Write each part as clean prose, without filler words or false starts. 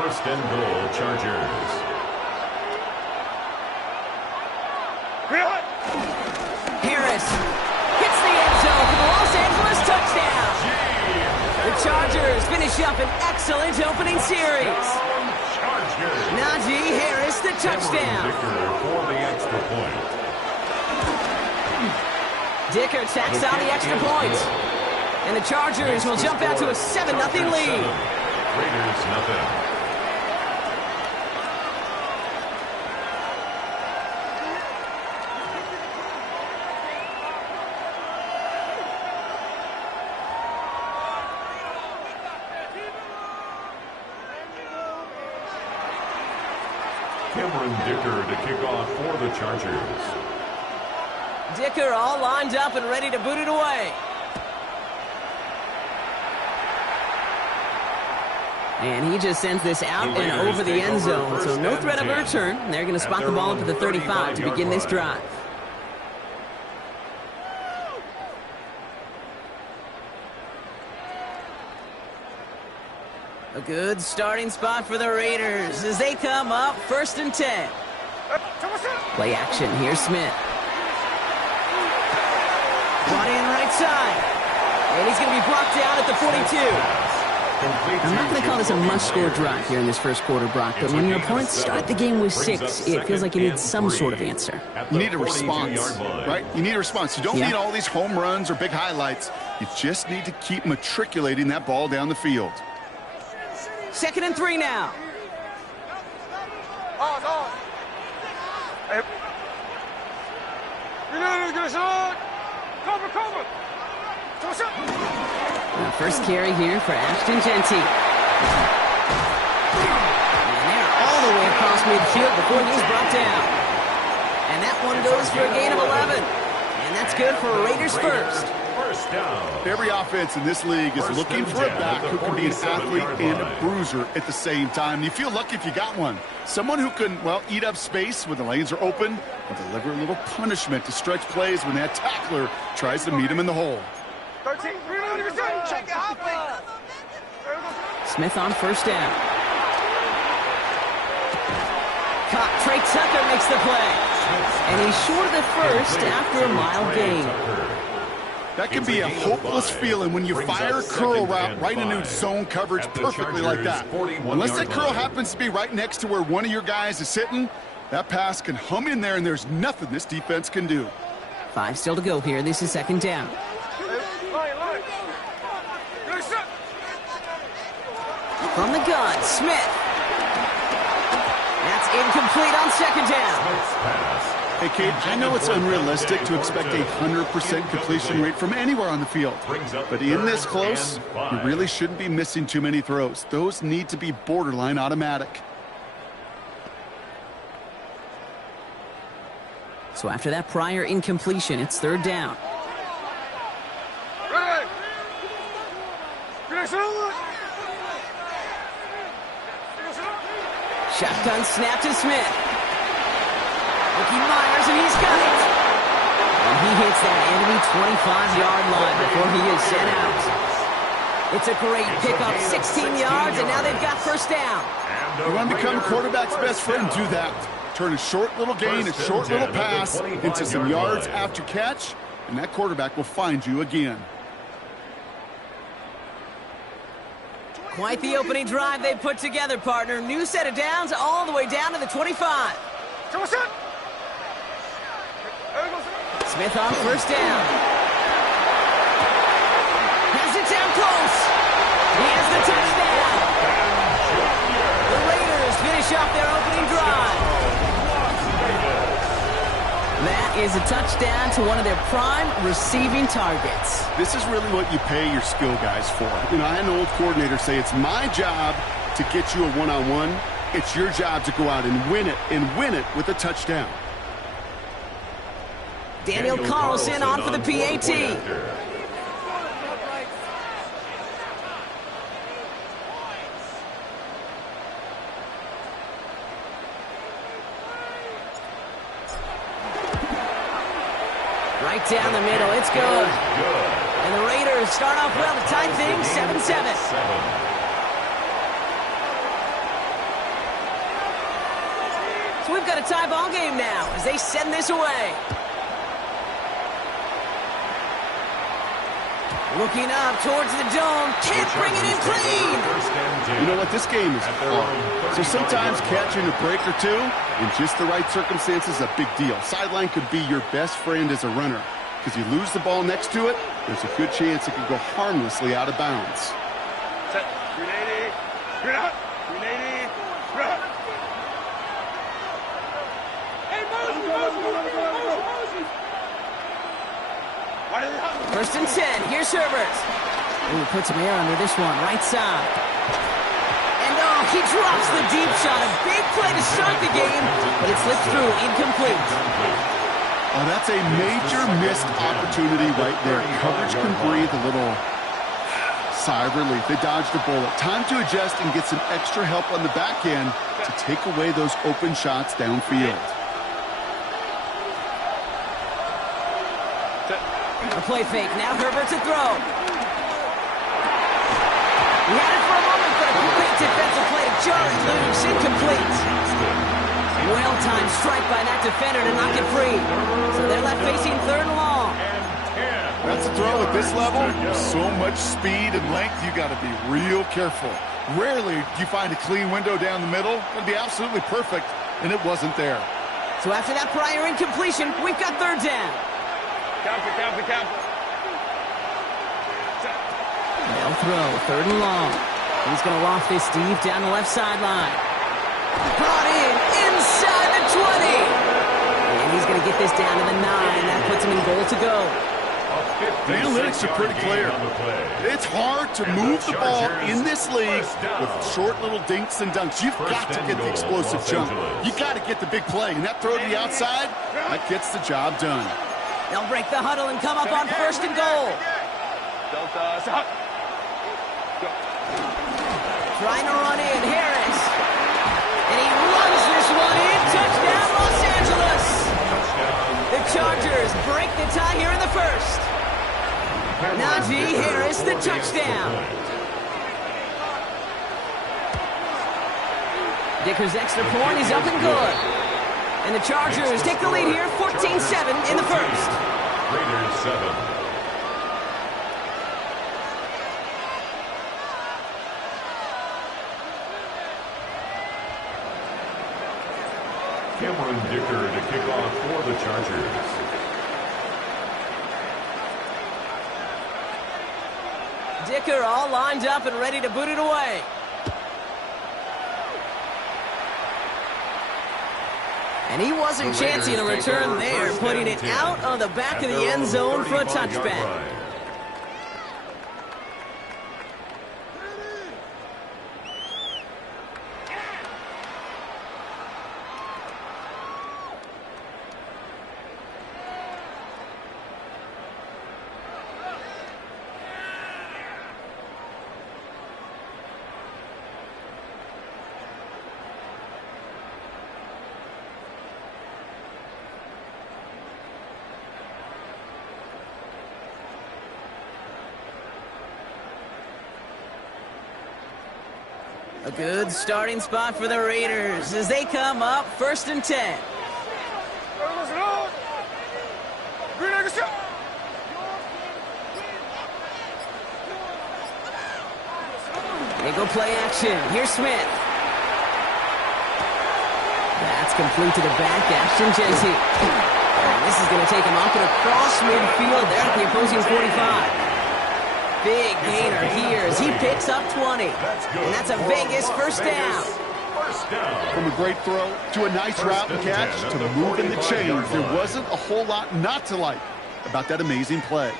First and goal, Chargers. Harris hits the end zone for the Los Angeles touchdown. The Chargers finish up an excellent opening series. Najee Harris, the touchdown. For the extra point. Dicker tacks on the extra point. And the Chargers will jump out to a 7-0 lead. Raiders nothing. Dicker to kick off for the Chargers. Dicker all lined up and ready to boot it away. And he just sends this out and over the end zone, so no threat of a return. They're going to spot the ball up at the 35 to begin this drive. A good starting spot for the Raiders as they come up 1st and 10. Play action. Here's Smith. Brought in right side. And he's going to be brought down at the 42. I'm not going to call this a must-score drive here in this first quarter, Brock, but when your opponents start the game with 6, it feels like you need some sort of answer. You need a response, right? You need a response. You don't need all these home runs or big highlights. You just need to keep matriculating that ball down the field. 2nd and 3 now. Now first carry here for Ashton Genty. And they're all the way across midfield before he's brought down. And that one goes for a gain of 11. And that's good for Raiders first. Every offense in this league is looking for a back who can be an athlete and a bruiser at the same time. You feel lucky if you got one. Someone who can, well, eat up space when the lanes are open and deliver a little punishment to stretch plays when that tackler tries to meet him in the hole. Smith on first down. Caught. Trey Tucker makes the play. And he's short of the first after a mile gain. That can be a hopeless feeling when you fire a curl route right into zone coverage perfectly like that. Unless that curl happens to be right next to where one of your guys is sitting, that pass can hum in there and there's nothing this defense can do. 5 still to go here. This is 2nd down. From the gun, Smith. That's incomplete on 2nd down. Hey, Kate, I know it's unrealistic to expect a 100% completion rate from anywhere on the field. But in this close, you really shouldn't be missing too many throws. Those need to be borderline automatic. So after that prior incompletion, it's 3rd down. Shotgun snap to Smith. Ricky Myers, and he's got it. And he hits that enemy 25-yard line before he is sent out. It's a great pickup, 16 yards, and now they've got 1st down. You want to become a quarterback's best friend, do that. Turn a short little gain, a short little pass into some yards after catch, and that quarterback will find you again. Quite the opening drive they put together, partner. New set of downs all the way down to the 25. Smith on 1st down. Has it down close. He has the touchdown. The Raiders finish off their opening drive. That is a touchdown to one of their prime receiving targets. This is really what you pay your skill guys for. You know, I had an old coordinator say it's my job to get you a one-on-one. It's your job to go out and win it with a touchdown. Daniel Carlson on for the PAT. Right down the middle, it's good. And the Raiders start off well to tie things 7-7. we've got a tie ball game now as they send this away. Looking up towards the dome. Can't bring it in clean. You know what? This game is hard. So sometimes catching a break or two in just the right circumstances is a big deal. Sideline could be your best friend as a runner. Because you lose the ball next to it, there's a good chance it could go harmlessly out of bounds. Set. 380. Green out. 380. Hey, Moses. First and 10. Here's Herbert. Ooh, puts some air under this one. Right side. And oh, he drops the deep shot. A big play to start the game, but it slipped through. Incomplete. Oh, that's a major missed opportunity right there. Coverage can breathe a little sigh of relief. They dodged a bullet. Time to adjust and get some extra help on the back end to take away those open shots downfield. A play fake. Now Herbert's a throw. He had it for a moment, but a great defensive play to jar it loose. Incomplete. Well-timed strike by that defender to knock it free. So they're left facing third and long. That's a throw at this level. With so much speed and length, you got to be real careful. Rarely do you find a clean window down the middle. It'd be absolutely perfect, and it wasn't there. So after that prior incompletion, we've got third down. Count. They'll throw, third and long. He's going to loft this deep down the left sideline. Brought in, inside the 20. And he's going to get this down to the 9. That puts him in goal to go. The analytics are pretty clear. It's hard to move the ball in this league with short little dinks and dunks. You've got to get the explosive jump. You've got to get the big play. And that throw to the outside, that gets the job done. They'll break the huddle and come up on first and goal. Trying to run in, Harris. And he runs this one in. Touchdown, Los Angeles. The Chargers break the tie here in the first. Najee Harris, the touchdown. Dicker's extra point is up and good. And the Chargers take the lead here, 14-7 in the first. Raiders 7. Cameron Dicker to kick off for the Chargers. Dicker all lined up and ready to boot it away. And he wasn't chancing a return there, putting it out on the back of the end zone for a touchback. A good starting spot for the Raiders as they come up first and 10. They go play action. Here's Smith. That's complete to the back. Ashton Jesse. This is going to take him up and across midfield there at the opposing 45. Big gainer here as he picks up 20. And that's a Vegas first down. From a great throw to a nice route and catch to moving the chains, there wasn't a whole lot not to like about that amazing play.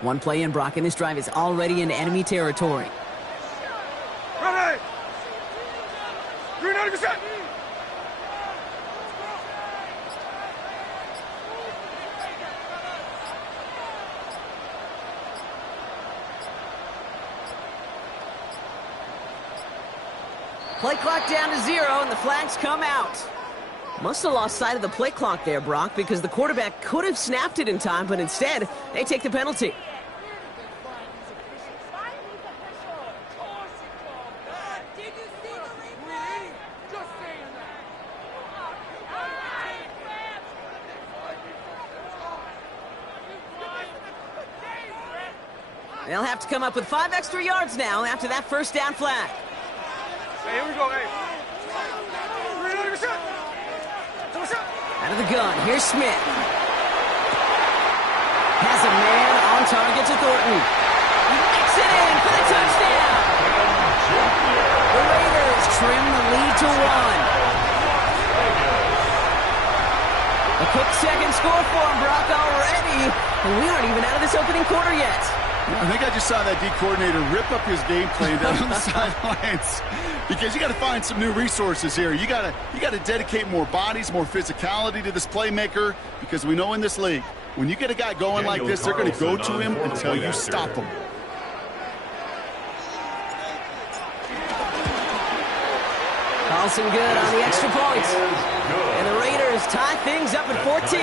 One play in, Brock, and this drive is already into enemy territory. Play clock down to 0, and the flags come out. Must have lost sight of the play clock there, Brock, because the quarterback could have snapped it in time, but instead, they take the penalty. They'll have to come up with 5 extra yards now after that first down flag. Hey, here we go, hey. Out of the gun, here's Smith. Has a man on target to Thornton. He kicks it in for the touchdown. The Raiders trim the lead to 1. A quick second score for him, Brock, already. And we aren't even out of this opening quarter yet. I think I just saw that D coordinator rip up his game plan down on the sidelines, because you got to find some new resources here. You got to dedicate more bodies, more physicality to this playmaker, because we know in this league, when you get a guy going like this, they're going to go to him until you stop him. Carlson good on the extra point. And the Raiders tie things up at 14.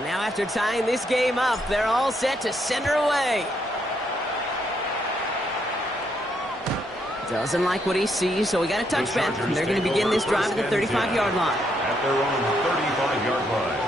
Now after tying this game up, they're all set to send her away. Doesn't like what he sees, so we got a touchback. They're going to begin this drive at the 35-yard line. At their own 35-yard line.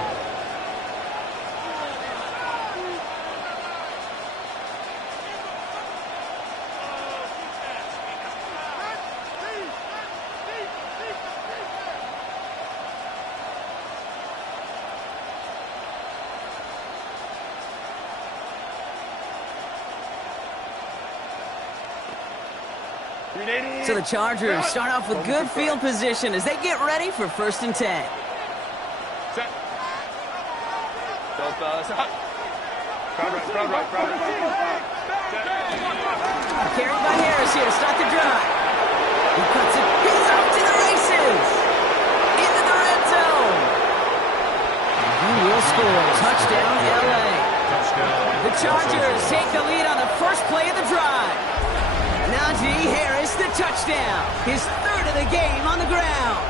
So the Chargers start off with good field position as they get ready for 1st and 10. Set. Go, fellas. Crowd right. Carried by Harris here to start the drive. He cuts it. He's off to the races. Into the red zone. He will score. Touchdown, LA. The Chargers take the lead on the first play of the drive. Najee Harris, the touchdown. His 3rd of the game on the ground.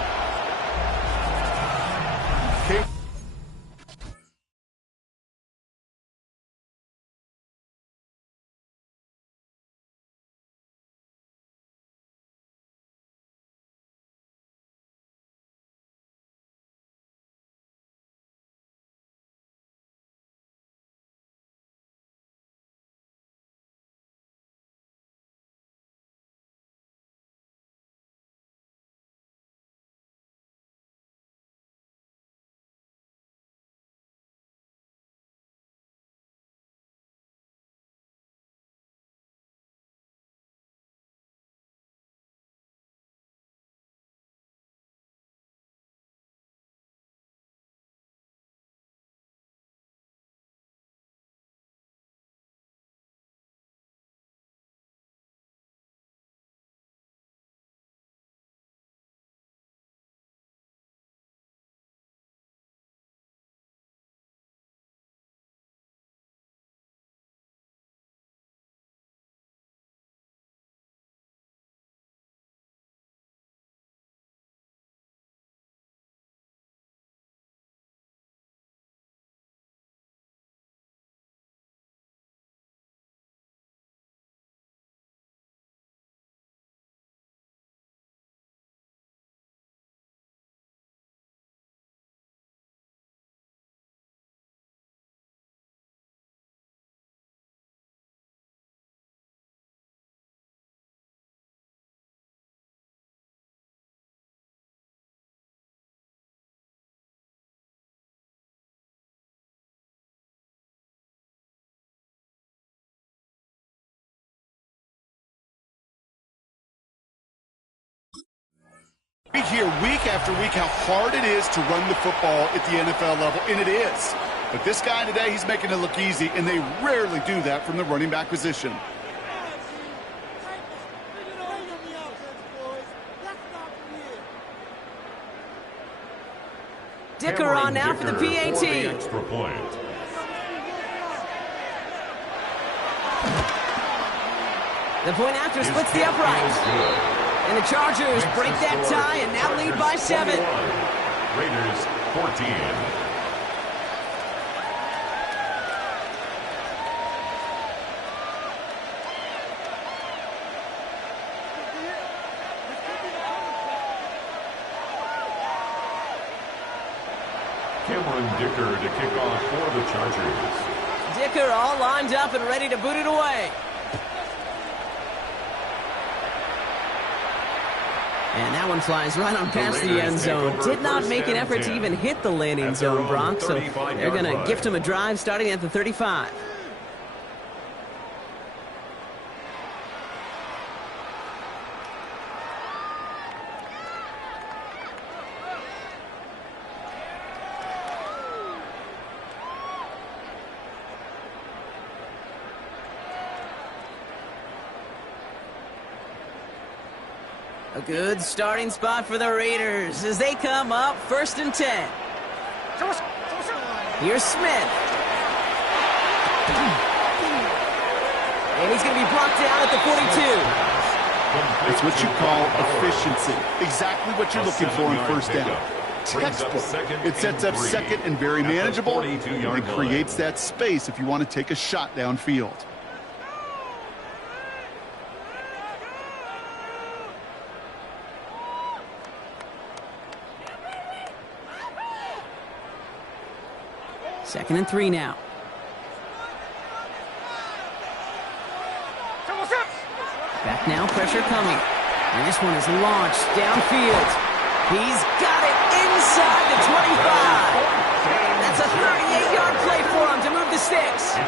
We hear week after week how hard it is to run the football at the NFL level, and it is. But this guy today, he's making it look easy, and they rarely do that from the running back position. Dicker on now for the PAT. For the extra point. The point after splits the upright. And the Chargers break that tie and now lead by 7. Raiders 14. Dicker to kick off for the Chargers. Dicker all lined up and ready to boot it away. And that one flies right on past the end zone. Did not make an effort to even hit the landing zone, Brock, so they're going to gift him a drive starting at the 35. A good starting spot for the Raiders as they come up 1st and 10. Here's Smith. And he's going to be brought down at the 42. It's what you call efficiency. Exactly what you're looking for in 1st down. Textbook. It sets up 2nd and very manageable, and it creates that space if you want to take a shot downfield. Second and 3 now. Back now, pressure coming. And this one is launched downfield. He's got it inside the 25. That's a 38-yard play for him to move the sticks.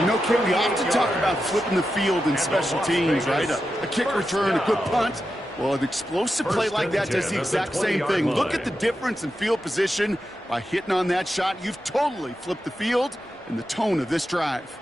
You know, Kim, we often talk about flipping the field in special teams, right? A kick return, a good punt. Well, an explosive play like that does the exact same thing. Look at the difference in field position. By hitting on that shot, you've totally flipped the field and the tone of this drive.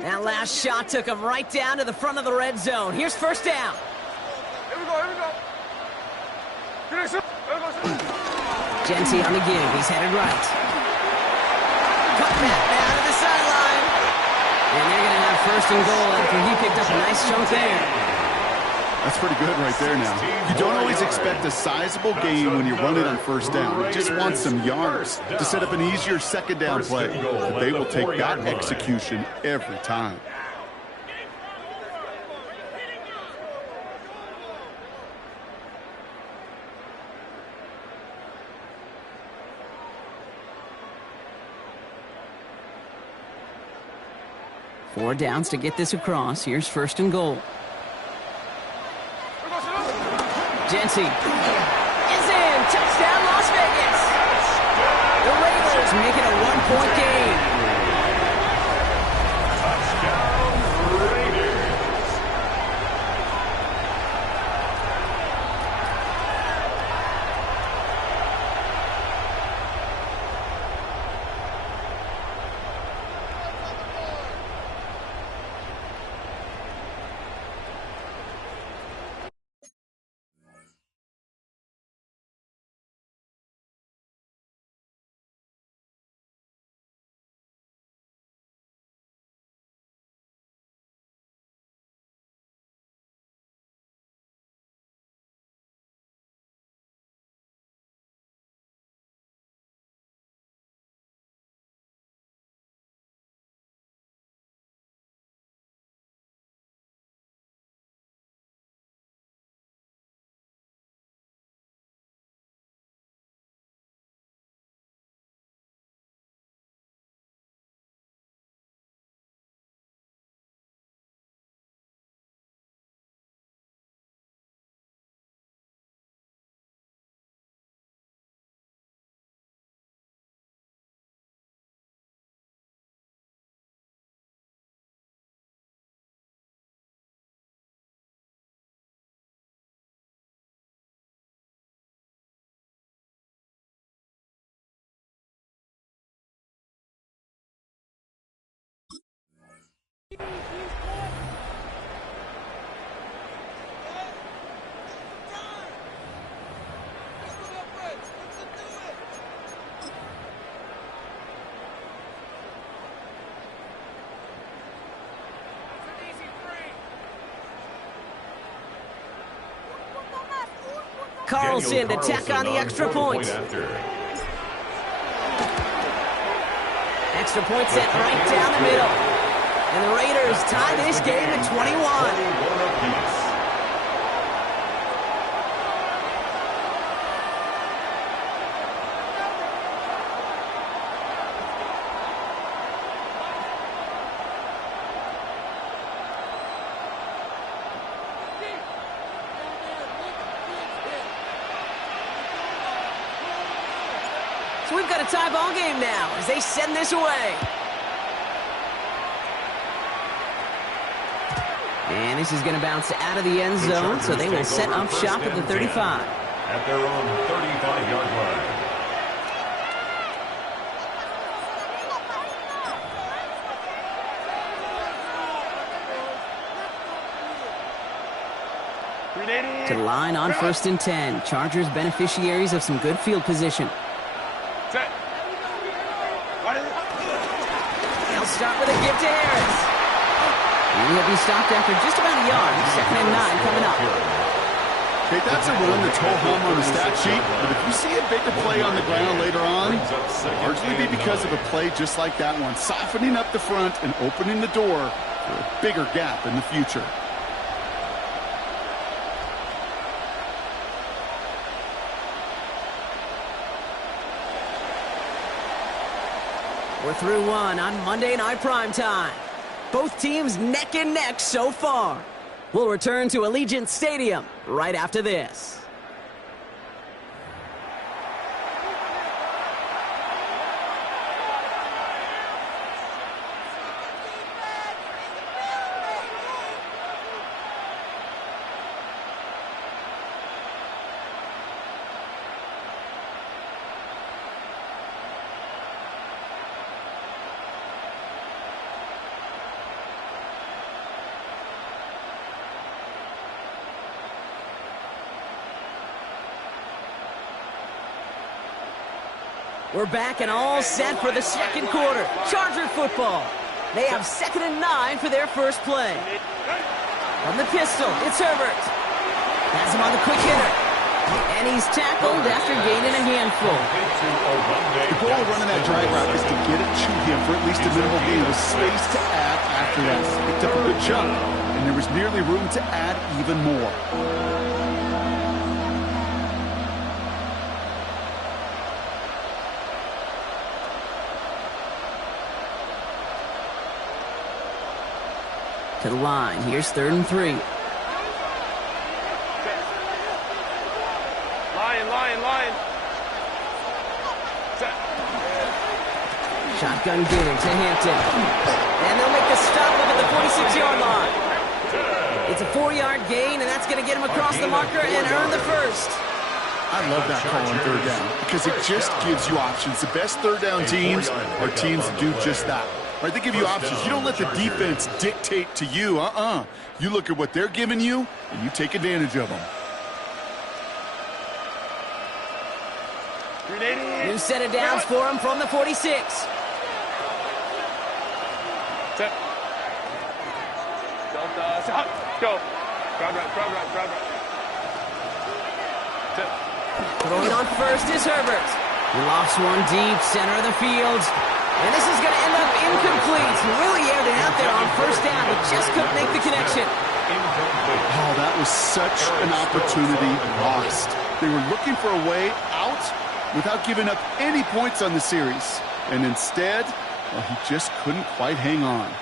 That last shot took him right down to the front of the red zone. Here's 1st down. Here we go, here we go. Genty on the give. He's headed right. Cut back down to the sideline. And they're going to have 1st and goal after he picked up a nice chunk there. That's pretty good right there now. You don't always expect a sizable gain when you run it on 1st down. You just want some yards to set up an easier 2nd down play. But they will take that execution every time. Four downs to get this across. Here's 1st and goal. Genty is in. Touchdown, Las Vegas. The Raiders make it a 1-point game. Carlson to tack on the extra point. Extra point set right down the middle. And the Raiders tie this game at 21. So we've got a tie ball game now as they send this away. And this is going to bounce out of the end zone, so they will set up shop at the 35. At their own 35-yard line. To the line on 1st and 10. Chargers beneficiaries of some good field position. They'll start with a give to Harris. And he'll be stopped after just about a yard. 2nd and 9 coming up. Okay, that's a run that's ho-hum on the stat sheet, but if you see a bigger play on the ground later on, it'll largely be because of a play just like that one, softening up the front and opening the door for a bigger gap in the future. We're through one on Monday Night Primetime. Both teams neck and neck so far. We'll return to Allegiant Stadium right after this. We're back and all set for the second quarter. Charger football. They have 2nd and 9 for their first play. From the pistol, it's Herbert. Has him on the quick hitter. And he's tackled after gaining a handful. The goal of running that drag route is to get it to him for at least a minimal gain with space to add after that. Picked up a good chunk, and there was nearly room to add even more. To the line. Here's 3rd and 3. Lion. Shotgun given to Hampton. And they'll make the stop up at the 46-yard line. It's a 4-yard gain, and that's going to get him across the marker and earn the first. I love that call on 3rd down because it just gives you options. The best 3rd down teams are teams that do just that. Right, they give you options. You don't let the defense dictate to you. You look at what they're giving you, and you take advantage of them. New set of downs for him from the 46. Set. Go. Grab right. Set. Throwing on first is Herbert. He lofts one deep, center of the field. And this is going to end up incomplete. He really aired it out there on 1st down. He just couldn't make the connection. Oh, that was such an opportunity lost. They were looking for a way out without giving up any points on the series. And instead, well, he just couldn't quite hang on.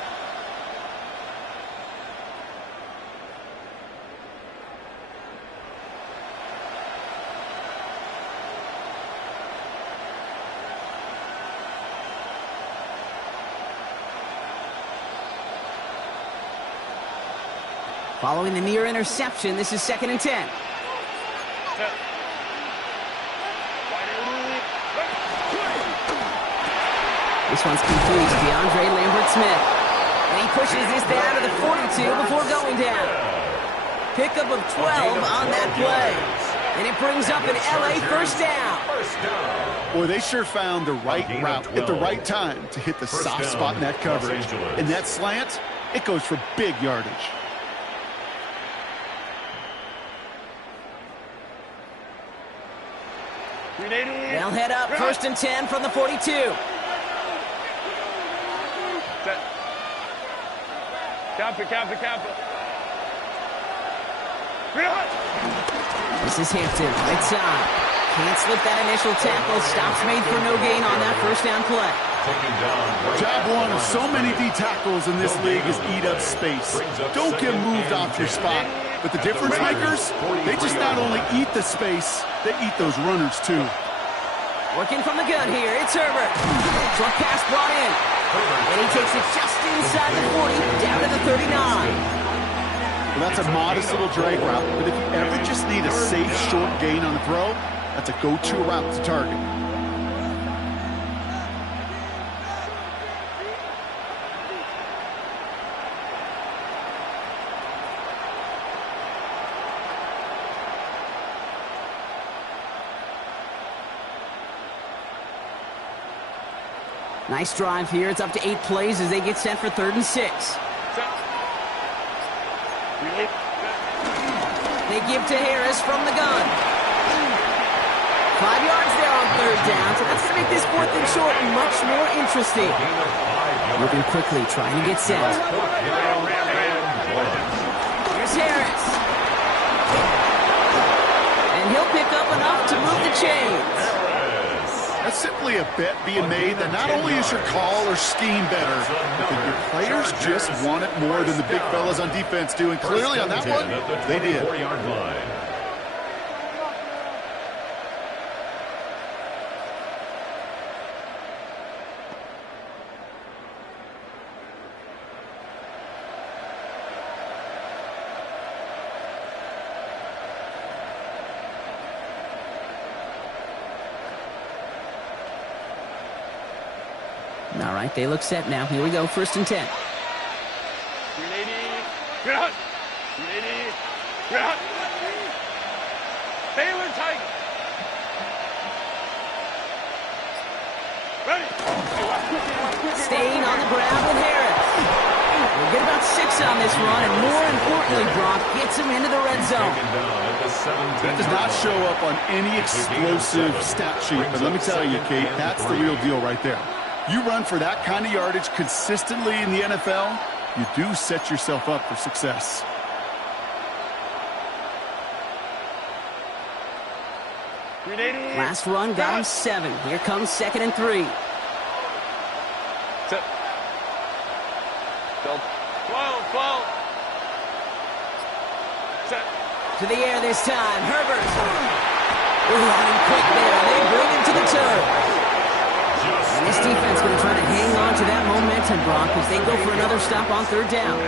Following the near interception, this is 2nd and 10. This one's complete to DeAndre Lambert-Smith. And he pushes this down to the 42 before going down. Pickup of 12 on that play. And it brings up an LA first down. Boy, they sure found the right route at the right time to hit the soft spot in that coverage. And that slant, it goes for big yardage. They'll head up first and 10 from the 42. This is Hampton, right side. Can't slip that initial tackle. Stops made for no gain on that first down play. Job one of so many D tackles in this league is eat up space. Don't get moved off your spot. But the difference makers, they just not only eat the space, they eat those runners too. Working from the gun here, it's Herbert. Short pass brought in. And he takes it just inside the 40, down to the 39. Well, that's a modest little drag route, but if you ever just need a safe, short gain on the throw, that's a go-to route to target. Nice drive here. It's up to 8 plays as they get set for 3rd and 6. They give to Harris from the gun. 5 yards there on 3rd down, so that's to make this 4th and short much more interesting. Moving quickly, trying to get set. Here's Harris. And he'll pick up enough to move the chains. That's simply a bet being made that not only is your call or scheme better, but that your players just want it more than the big fellas on defense do. And clearly on that one, they did. All right, they look set now. Here we go, 1st and 10. Taylor tight. Ready. Staying on the ground with Harris. We'll get about 6 on this run, and more importantly, Brock gets him into the red zone. That does not show up on any explosive stat sheet, but let me tell you, Kate, that's the real deal right there. You run for that kind of yardage consistently in the NFL, you do set yourself up for success. Last run got him 7. Here comes 2nd and 3. Set. 12. Set. To the air this time. Herbert. Running quick there. They bring him to the turf. And this defense going to try to hang on to that momentum, Brock, as they go for another stop on 3rd down.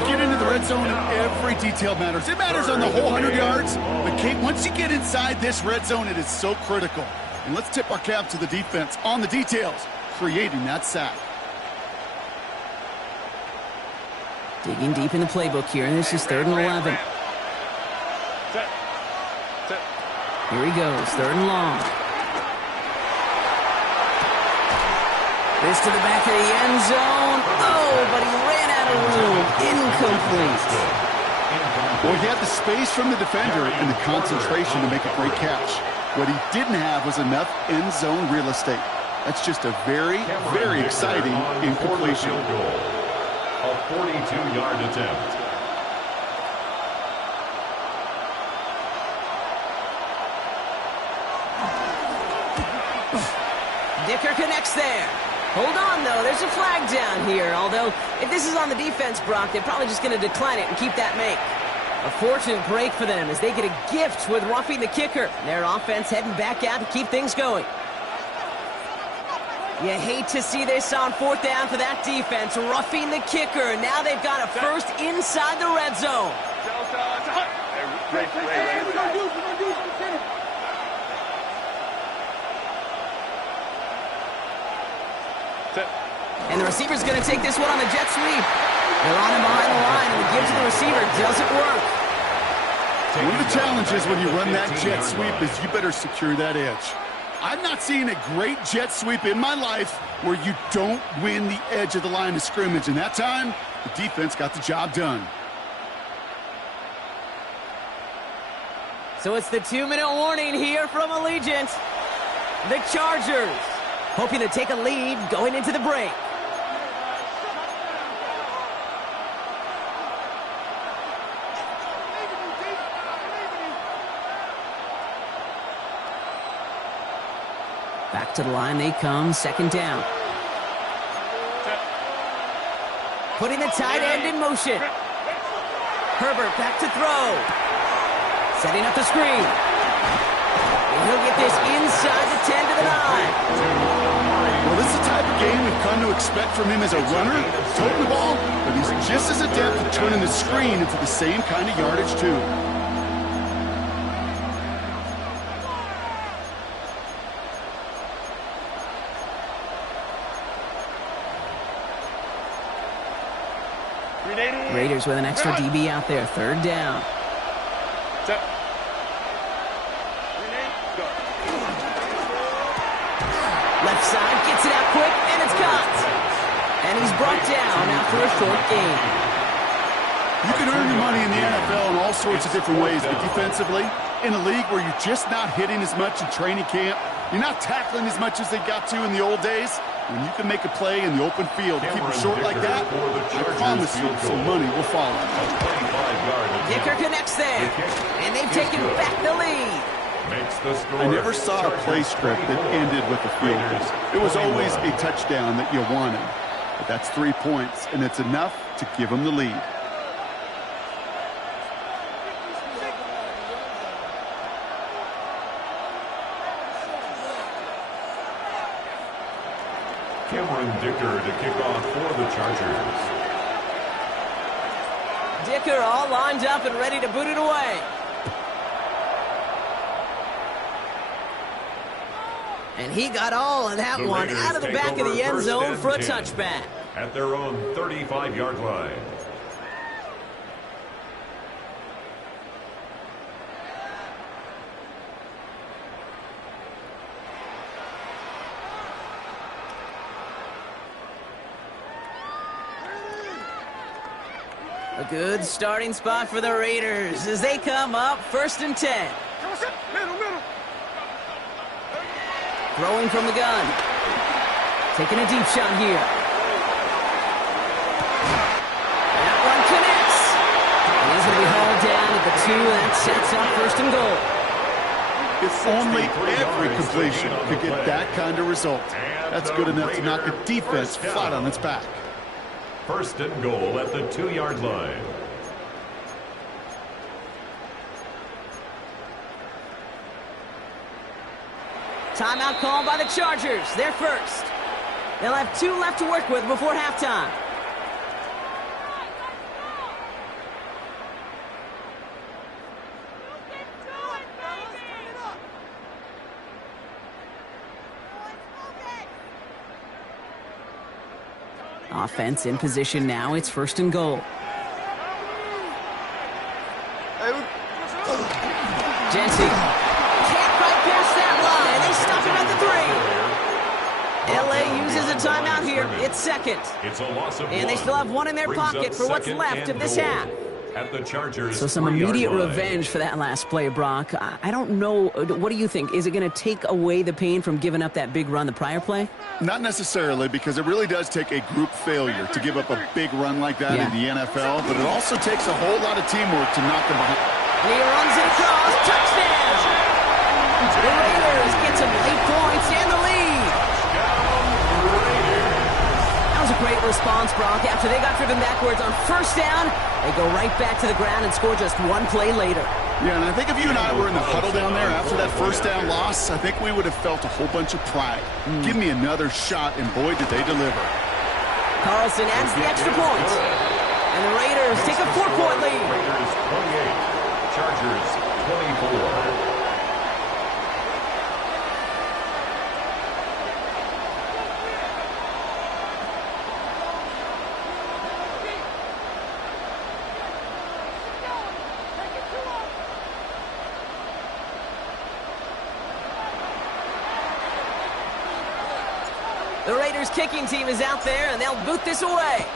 You get into the red zone, every detail matters. It matters on the whole 100 yards. But, Kate, once you get inside this red zone, it is so critical. And let's tip our cap to the defense on the details, creating that sack. Digging deep in the playbook here, and this is 3rd and 11. Set. Set. Here he goes, 3rd and long. This to the back of the end zone. Oh, but he ran out of room. Incomplete. Well, he had the space from the defender and the concentration to make a great catch. What he didn't have was enough end zone real estate. That's just a very, very exciting incompletion. A 42-yard attempt. Dicker connects there. Hold on, though. There's a flag down here. Although, if this is on the defense, Brock, they're probably just going to decline it and keep that make. A fortunate break for them as they get a gift with roughing the kicker. Their offense heading back out to keep things going. You hate to see this on 4th down for that defense. Roughing the kicker. Now they've got a first inside the red zone. Set. And the receiver's going to take this one on the jet sweep. They're on him behind the line, and the give to the receiver doesn't work. One of the challenges when you run that jet sweep is you better secure that edge. I've not seen a great jet sweep in my life where you don't win the edge of the line of scrimmage. And that time, the defense got the job done. So it's the 2-minute warning here from Allegiant. The Chargers hoping to take a lead going into the break. Back to the line they come, second down. Putting the tight end in motion. Herbert back to throw. Setting up the screen. And he'll get this inside the 10 to the 9. Well, this is the type of game we've come to expect from him as a runner, toting the ball, but he's just as adept at turning the screen into the same kind of yardage, too. Raiders with an extra DB out there, third down. Set. Left side, gets it out quick, and it's caught. And he's brought down after a short gain. You can earn your money in the NFL in all sorts of different ways, but defensively, in a league where you're just not hitting as much in training camp, you're not tackling as much as they got to in the old days, when you can make a play in the open field, keep it short like that, I promise you some money will follow. Dicker connects there, and they've taken back the lead. I never saw a play script that ended with a field goal. It was always a touchdown that you wanted. But that's 3 points, and it's enough to give them the lead. Cameron Dicker to kick off for the Chargers. Dicker all lined up and ready to boot it away. And he got all of that one out of the back of the end zone for a touchback. At their own 35-yard line. A good starting spot for the Raiders as they come up first and 10. Throwing from the gun. Taking a deep shot here. That one connects. And he's going to be hauled down at the 2, and that sets up first and goal. If only every completion could get that kind of result. That's good enough to knock a defense flat on its back. First and goal at the 2-yard line. Timeout called by the Chargers. They're first. They'll have 2 left to work with before halftime. Offense in position now. It's first and goal. Jesse can't quite pass that line. They stop him at the 3. LA uses a timeout here. It's second. It's a loss of and they still have 1 in their pocket for what's left of this half. At the Chargers, so some immediate revenge for that last play, Brock. I don't know. What do you think? Is it going to take away the pain from giving up that big run the prior play? Not necessarily, because it really does take a group failure to give up a big run like that in the NFL, but it also takes a whole lot of teamwork to knock them behind. And he runs it across. Touchdown! The Raiders get some late points and the lead. That was a great response, Brock. After they got driven backwards on first down, they go right back to the ground and score just 1 play later. Yeah, and I think if you and I were in the huddle down there after that first down loss, I think we would have felt a whole bunch of pride. Give me another shot, and boy, did they deliver. Carlson adds the extra point. And the Raiders take a 4-point lead. Raiders 28, Chargers 24. The Raiders kicking team is out there, and they'll boot this away.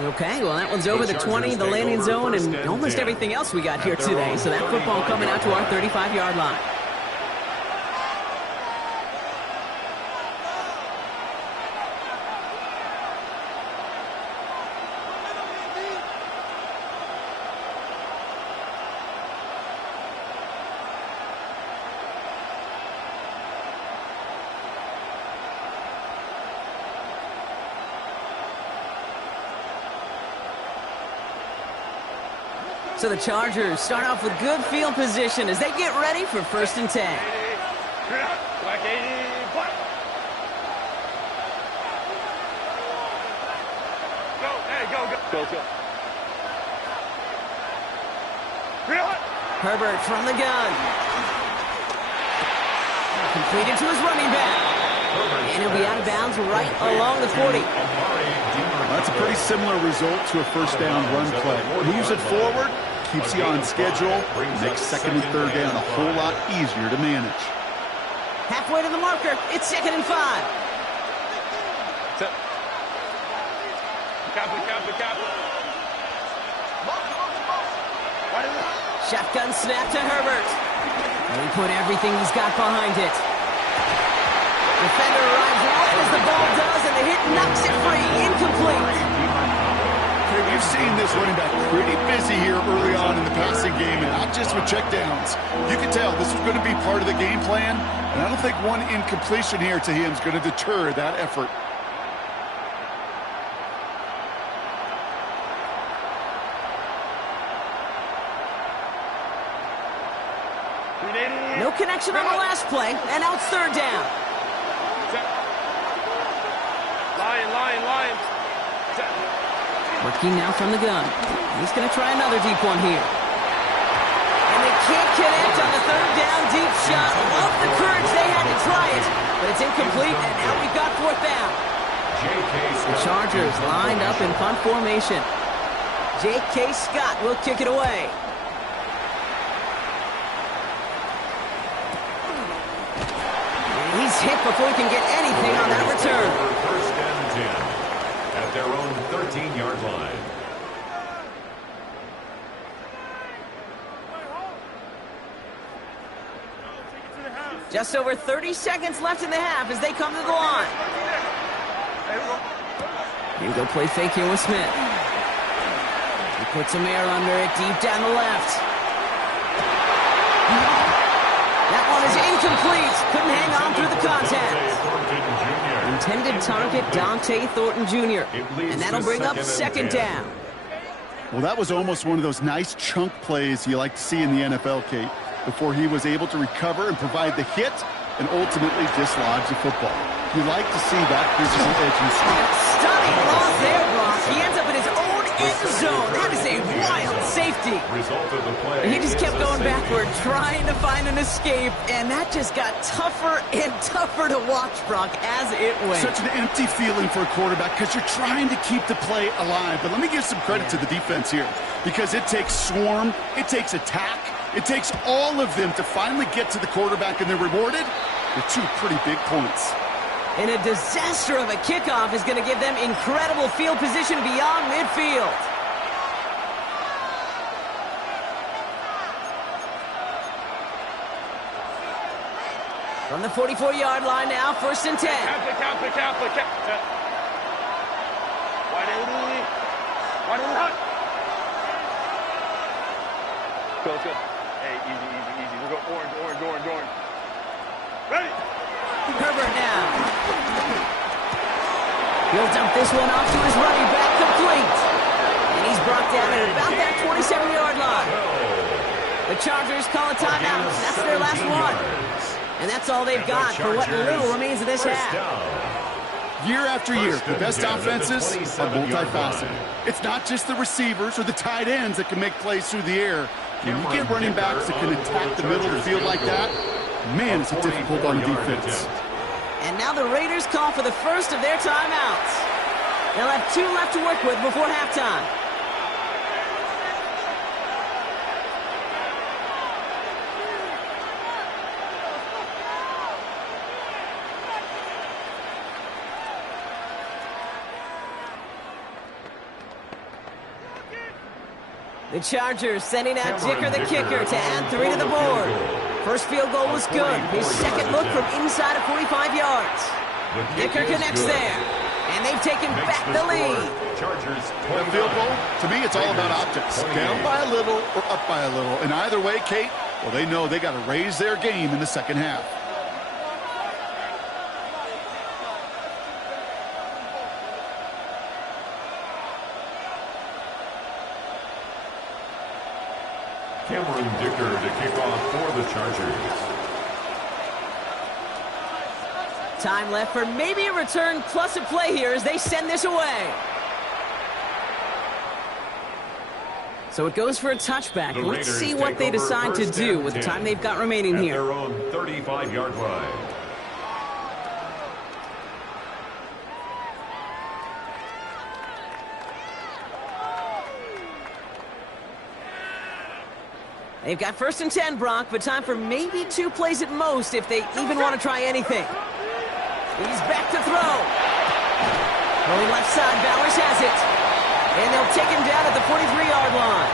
Okay, well, that one's over the 20, the landing zone, and almost everything else we got here today. So that football coming out to our 35-yard line. So the Chargers start off with good field position as they get ready for 1st and 10. Black 80, black. Go, hey, go, go. Go, go. Herbert from the gun. Completed to his running back. And he'll be out of bounds right along the 40. That's a pretty similar result to a first down run play. Moves it forward, keeps you on schedule, makes 2nd and 3rd down a whole lot easier to manage. Halfway to the marker, it's 2nd and 5. Set. Cap. Shotgun snap to Herbert. And he put everything he's got behind it. Defender arrives right as the ball does, and the hit knocks it free. Incomplete. You've seen this running back pretty busy here early on in the passing game, and not just with checkdowns. You can tell this was going to be part of the game plan, and I don't think one incompletion here to him is going to deter that effort. No connection on the last play, and now it's 3rd down. Lion. Set. Working now from the gun. He's going to try another deep one here. And they can't connect on the 3rd down deep shot. Love the courage they had to try it, but it's incomplete, and now we've got 4th down. The Chargers lined up in punt formation. J.K. Scott will kick it away. And he's hit before he can get anything on that return. 1st and 10 at their own 13-yard line. Just over 30 seconds left in the half as they come to the line. Here we go, play fake here with Smith. He puts some air under it, deep down the left. That one is incomplete. Couldn't hang on through the contact. Intended target, Dante Thornton Jr. And that'll bring up 2nd down. Well, that was almost one of those nice chunk plays you like to see in the NFL, Kate, before he was able to recover and provide the hit and ultimately dislodge the football. You like to see that physical edge in speed. Stunning loss there, Brock. He ends up in his own end zone. That is a wild safety. He just kept going backward, trying to find an escape, and that just got tougher and tougher to watch, Brock, as it went. Such an empty feeling for a quarterback because you're trying to keep the play alive. But let me give some credit to the defense here, because it takes swarm, it takes attack, it takes all of them to finally get to the quarterback, and they're rewarded with 2 pretty big points. And a disaster of a kickoff is going to give them incredible field position beyond midfield. From the 44-yard line now, 1st and 10. Cap. Wide hut. Go. Hey, easy. We'll go orange. Ready. Herbert now. He'll dump this one off to his running back, complete. And he's brought down at about that 27-yard line. The Chargers call a timeout. That's their last one. And that's all they've got for what little remains of this half. Year after year, the best offenses are multifaceted. It's not just the receivers or the tight ends that can make plays through the air. When you get running backs that can attack the middle of the field like that, man, it's difficult on the defense. And now the Raiders call for the first of their timeouts. They'll have 2 left to work with before halftime. The Chargers sending out Dicker the kicker to add 3 to the for board. field goal. First field goal was good. His second look from inside of 45 yards. The kick Dicker is connects good. there. And they've taken Makes back the score. lead. Chargers The field goal, to me, it's all about optics. Down by a little or up by a little. And either way, Kate, well, they know they got to raise their game in the second half. Cameron Dicker to kick off for the Chargers. Time left for maybe a return plus a play here as they send this away. So it goes for a touchback. The Let's Raiders see what take they over decide to first do and with the 10 time they've got remaining at here. their own 35-yard line. They've got first and 10, Brock, but time for maybe 2 plays at most if they even want to try anything. He's back to throw. Going left side, Bowers has it. And they'll take him down at the 43-yard line.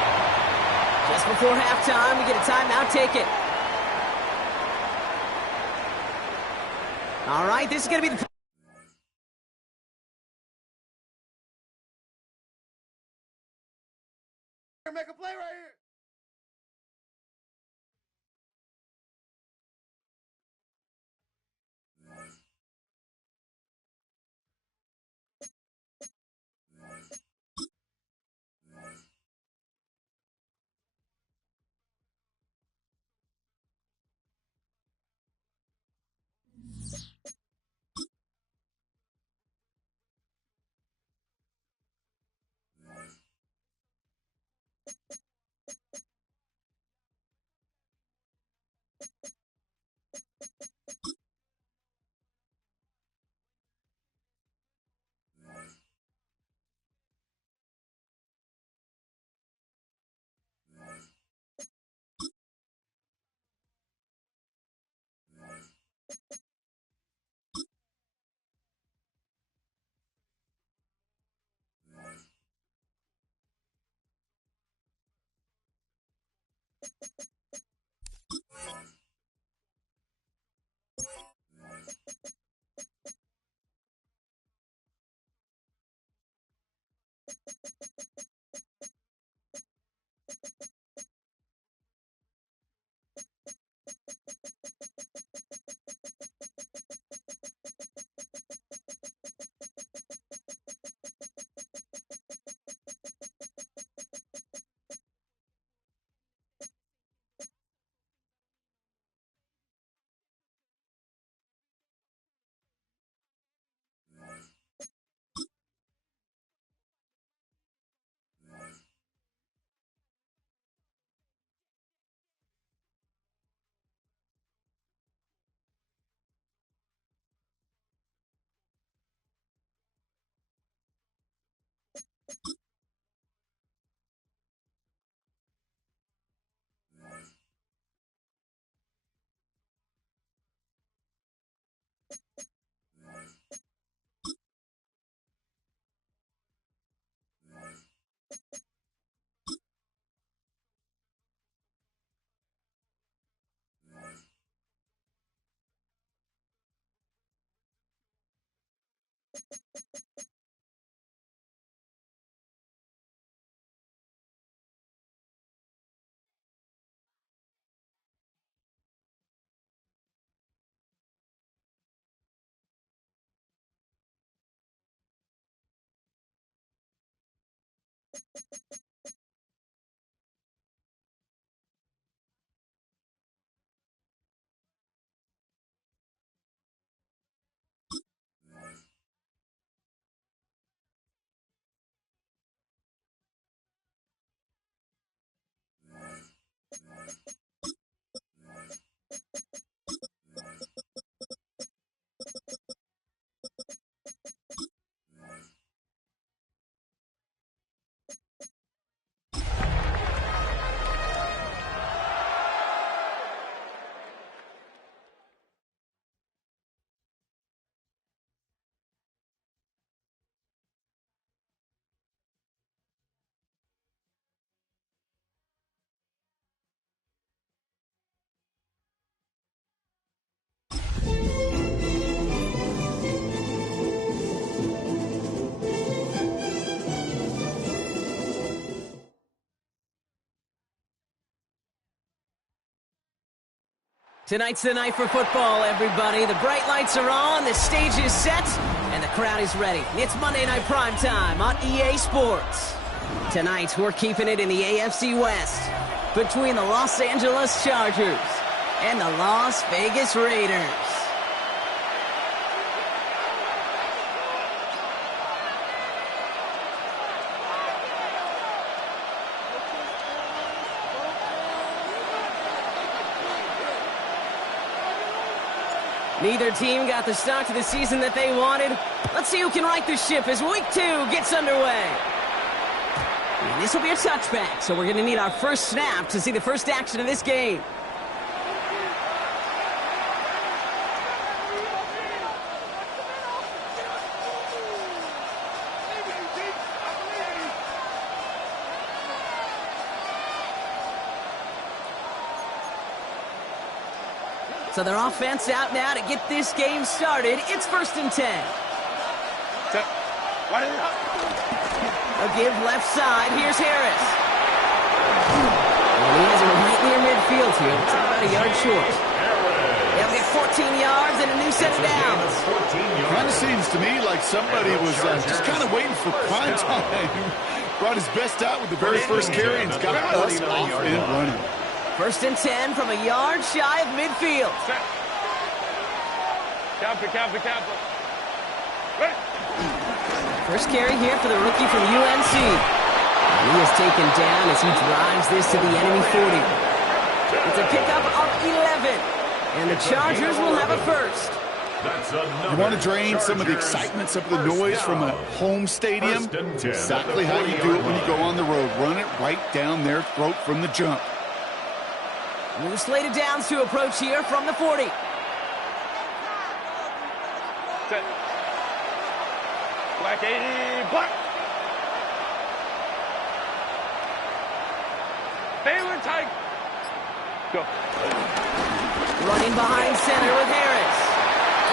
Just before halftime, we get a timeout, take it. All right, this is going to be the... Make a play right here. Tonight's the night for football, everybody. The bright lights are on, the stage is set, and the crowd is ready. It's Monday Night Primetime on EA Sports. Tonight, we're keeping it in the AFC West between the Los Angeles Chargers and the Las Vegas Raiders. Neither team got the start to the season that they wanted. Let's see who can right the ship as Week 2 gets underway. And this will be a touchback, so we're going to need our first snap to see the first action of this game. So their offense out now to get this game started. It's 1st and 10. A give left side. Here's Harris. Well, he has it right near midfield here. It's about a yard short. They'll get 14 yards and a new set of downs. Kind of seems to me like somebody was just kind of waiting for prime time. Brought his best out with the very first carry and got us off and running. 1st and 10 from a yard shy of midfield. First carry here for the rookie from UNC. And he is taken down as he drives this to the enemy 40. It's a pickup of 11. And the Chargers will have a first. You want to drain some of the excitement, some of the noise from a home stadium? It's exactly how you do it when you go on the road. Run it right down their throat from the jump. New slated downs to approach here from the 40. Set. Black 80, black. Baylor tight. Go. Running behind center with Harris.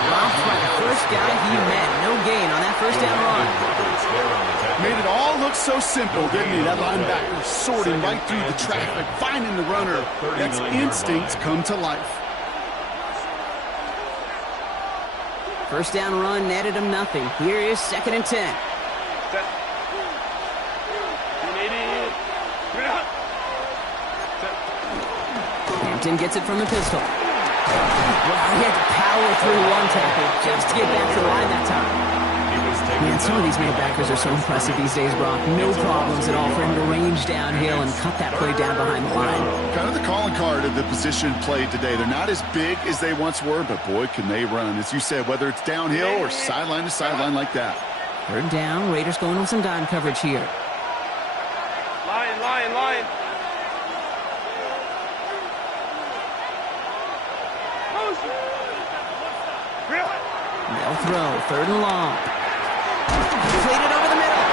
Dropped by the first guy he met. No gain on that first down run. Made it all look so simple, didn't he? That linebacker sorting right through the traffic, finding the runner. That's instincts come to life. First down run netted him nothing. Here is 2nd and 10. Set. Hampton gets it from the pistol. Wow, he had to power through one tackle just to get back to the line that time. Man, some of these mid-backers are so impressive these days, Brock. No problems at all for him to range downhill and cut that play down behind the line. Kind of the calling card of the position played today. They're not as big as they once were, but boy, can they run. As you said, whether it's downhill or sideline to sideline like that. 3rd down, Raiders going with some dime coverage here. Lion. They'll throw, 3rd and long. Completed over the middle.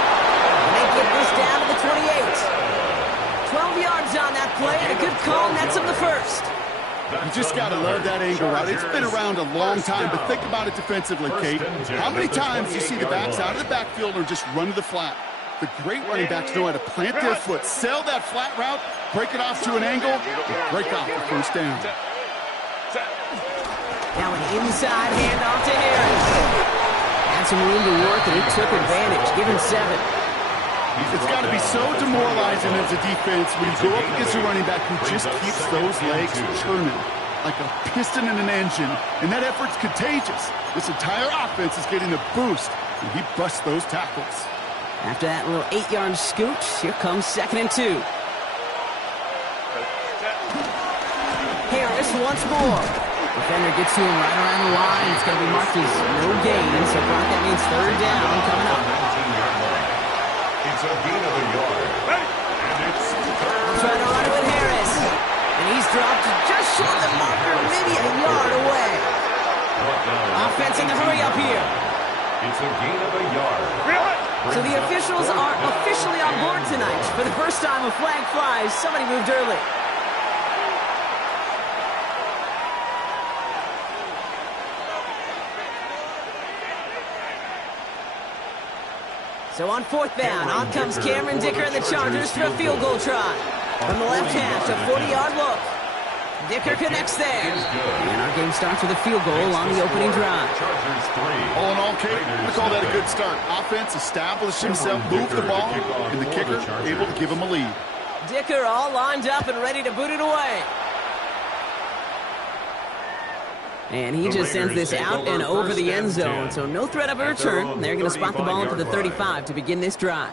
And they get this down to the 28. 12 yards on that play, and a good call nets them the first. You just got to love that angle route. It's been around a long time, but think about it defensively, Kate. How many times do you see the backs out of the backfield or just run to the flat? The great running backs know how to plant their foot, sell that flat route, break it off to an angle, and break off the first down. Now an inside handoff to Harris. Had some room to work, and he took advantage. Give him 7. It's got to be so demoralizing as a defense when you go up against a running back who just keeps those legs churning like a piston in an engine, and that effort's contagious. This entire offense is getting a boost, and he busts those tackles. After that little 8-yard scooch, here comes 2nd and 2. Harris once more. Defender gets to him right around the line. It's going to be marked as no gain, so Brock, that means 3rd down coming up. It's a gain of a yard. And it's 3rd. Trying to run with Harris. And he's dropped just short of the marker, maybe a yard away. Offense in the hurry up here. It's a gain of a yard. So the officials are officially on board tonight. For the first time a flag flies, somebody moved early. So on 4th down, on comes Cameron Dicker and the Chargers for a field goal try. From the left hash, a 40-yard look. Dicker connects there. And our game starts with a field goal on the opening drive. Chargers 3. All in all, Kate, I'm going to call that a good start. Offense established himself, moved the ball, and the kicker able to give him a lead. Dicker all lined up and ready to boot it away. And he just sends this out and over the end zone, so no threat of a return. They're going to spot the ball into the 35 to begin this drive.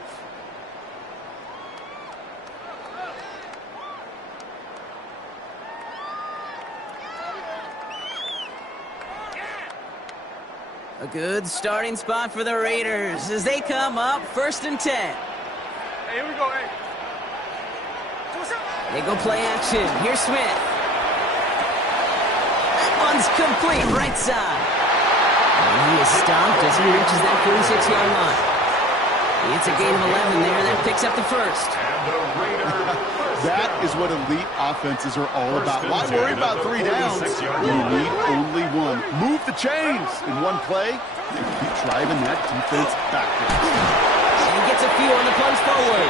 A good starting spot for the Raiders as they come up 1st and 10. Hey, here we go, hey. They go play action. Here's Smith. That one's complete right side. And he is stopped as he reaches that 46-yard line. It's a gain of 11 there. That picks up the first. And the Raiders. That is what elite offenses are all about. Why worry about 3 downs when you need only 1? Move the chains in one play and keep driving that defense backwards. And he gets a few on the plunge forward.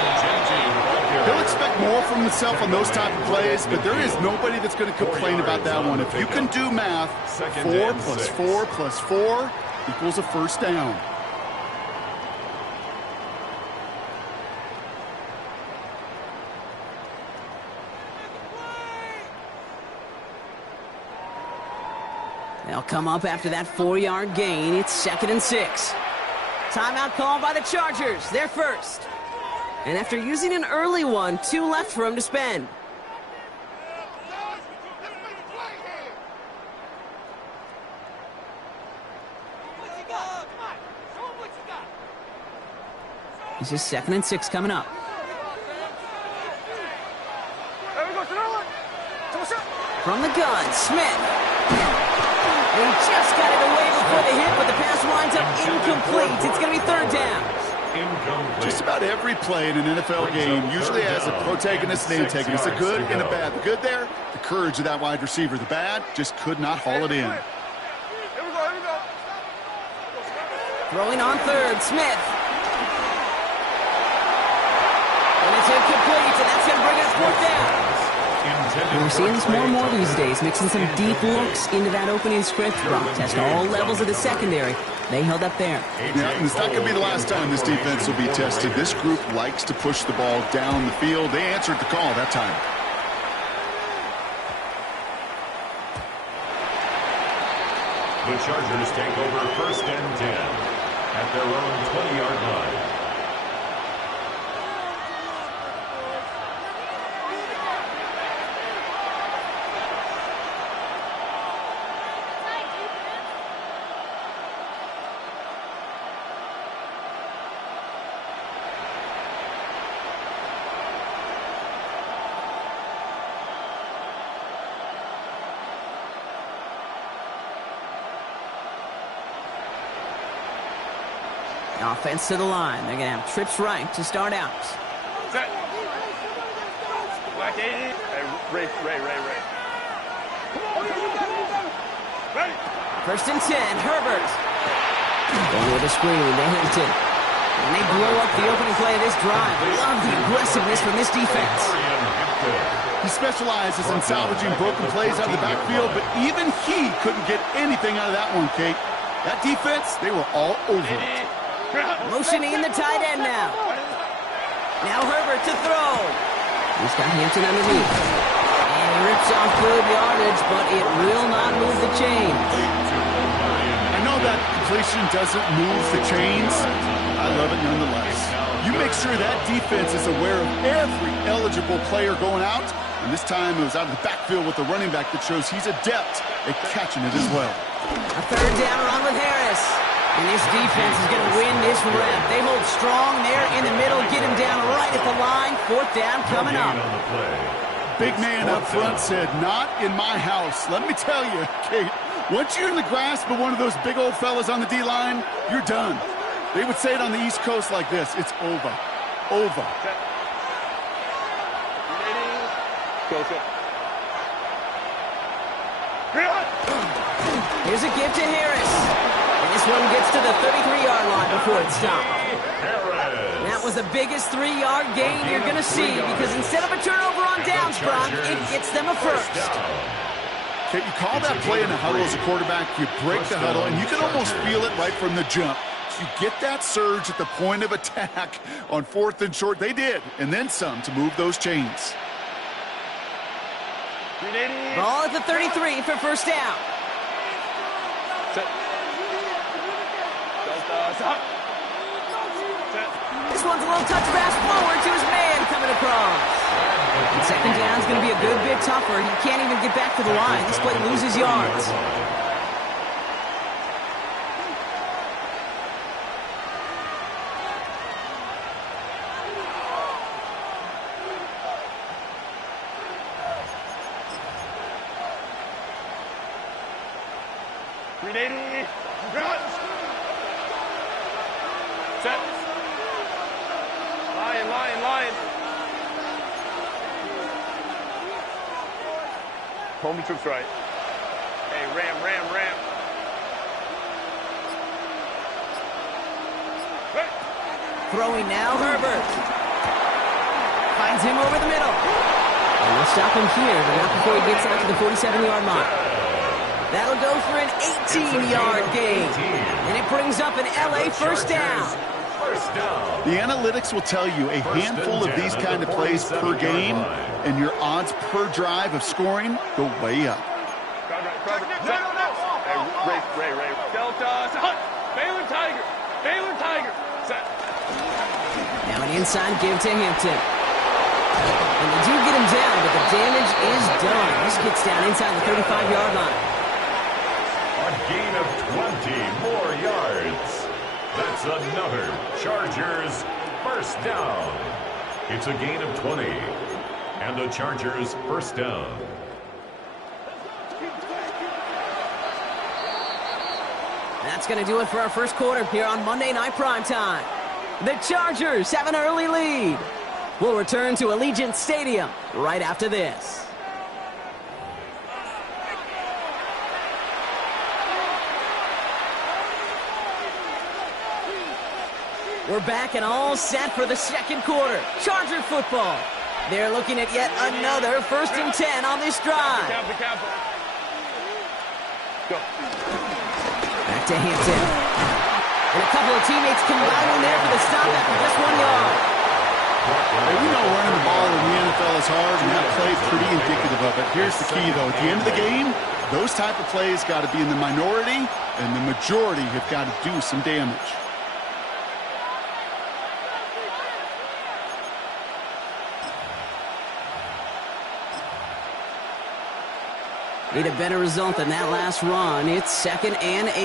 He'll expect more from himself on those type of plays, but there is nobody that's going to complain about that one. If you can do math, 4 plus 4 plus 4 equals a first down. They'll come up after that 4-yard gain. It's 2nd and 6. Timeout called by the Chargers. They're first. And after using an early one, 2 left for him to spend. It's just 2nd and 6 coming up. From the gun, Smith. He just got it away before the hit, but the pass winds up incomplete. It's going to be 3rd down. Just about every play in an NFL game usually has a protagonist and antagonist, a good and a bad. The good there, the courage of that wide receiver. The bad, just could not haul it in. Here we go. Throwing on 3rd, Smith. And it's incomplete, and that's going to bring us 4th down. And we're seeing this more and more these days, mixing some deep looks into that opening script. Rock test all levels of the secondary. They held up there. Yeah, and it's not going to be the last time this defense will be tested. This group likes to push the ball down the field. They answered the call that time. The Chargers take over 1st and 10 at their own 20-yard line. Offense to the line. They're going to have trips right to start out. Set. Black 80. Hey, Ray. Ready. 1st and 10, Herbert. Going with a screen to Hampton. And they blow up the opening play of this drive. Love the aggressiveness from this defense. He specializes in salvaging broken plays out of the backfield, but even he couldn't get anything out of that one, Kate. That defense, they were all over it. Motioning the tight end now. Now Herbert to throw. He's got Hampton underneath. And he rips off good yardage, but it will not move the chains. I know that completion doesn't move the chains. I love it nonetheless. You make sure that defense is aware of every eligible player going out. And this time it was out of the backfield with the running back that shows he's adept at catching it as well. A 3rd down run with Harris. And this defense is going to win this rep. They hold strong there in the middle, get him down right at the line. 4th down coming up. Big man up front said, not in my house. Let me tell you, Kate, once you're in the grasp of one of those big old fellas on the D-line, you're done. They would say it on the East Coast like this, it's over. Over. Close up. Here's a gift to Harris. And this one gets to the 33-yard line before it's stopped. That That was the biggest 3-yard gain you're going to see because instead of a turnover on downs, Brock, it gets them a first. Okay, you call that play in the huddle as a quarterback, you break the huddle, and you can almost feel it right from the jump. You get that surge at the point of attack on 4th and short. They did, and then some to move those chains. Ball at the 33 for first down. This one's a little touch pass forward to his man coming across. And second down's going to be a good bit tougher. He can't even get back to the line. This play loses yards. Set. Lion. Home to troops right. Hey, ram. Hey. Throwing now, Herbert. Finds him over the middle. And we'll stop him here, but not before he gets out to the 47-yard mark. That'll go for an 18-yard gain. And it brings up an LA first down. The analytics will tell you a handful of these kind of plays per game, and your odds per drive of scoring go way up. Ray. Delta. Baylor Tiger. Set. Now an inside give to Hampton. And they do get him down, but the damage is done. This gets down inside the 35-yard line. A gain of 20 more yards. That's another Chargers first down. It's a gain of 20. And the Chargers first down. That's going to do it for our first quarter here on Monday Night Primetime. The Chargers have an early lead. We'll return to Allegiant Stadium right after this. We're back and all set for the second quarter. Charger football. They're looking at yet another 1st and 10 on this drive. Be careful. Go. Back to Hampton. And a couple of teammates combining there for the stop after just 1 yard. Hey, we know running the ball in the NFL is hard, and that play is pretty indicative of it. Here's the key, though. At the end of the game, those type of plays got to be in the minority, and the majority have got to do some damage. Need a better result than that last run. It's 2nd and 8.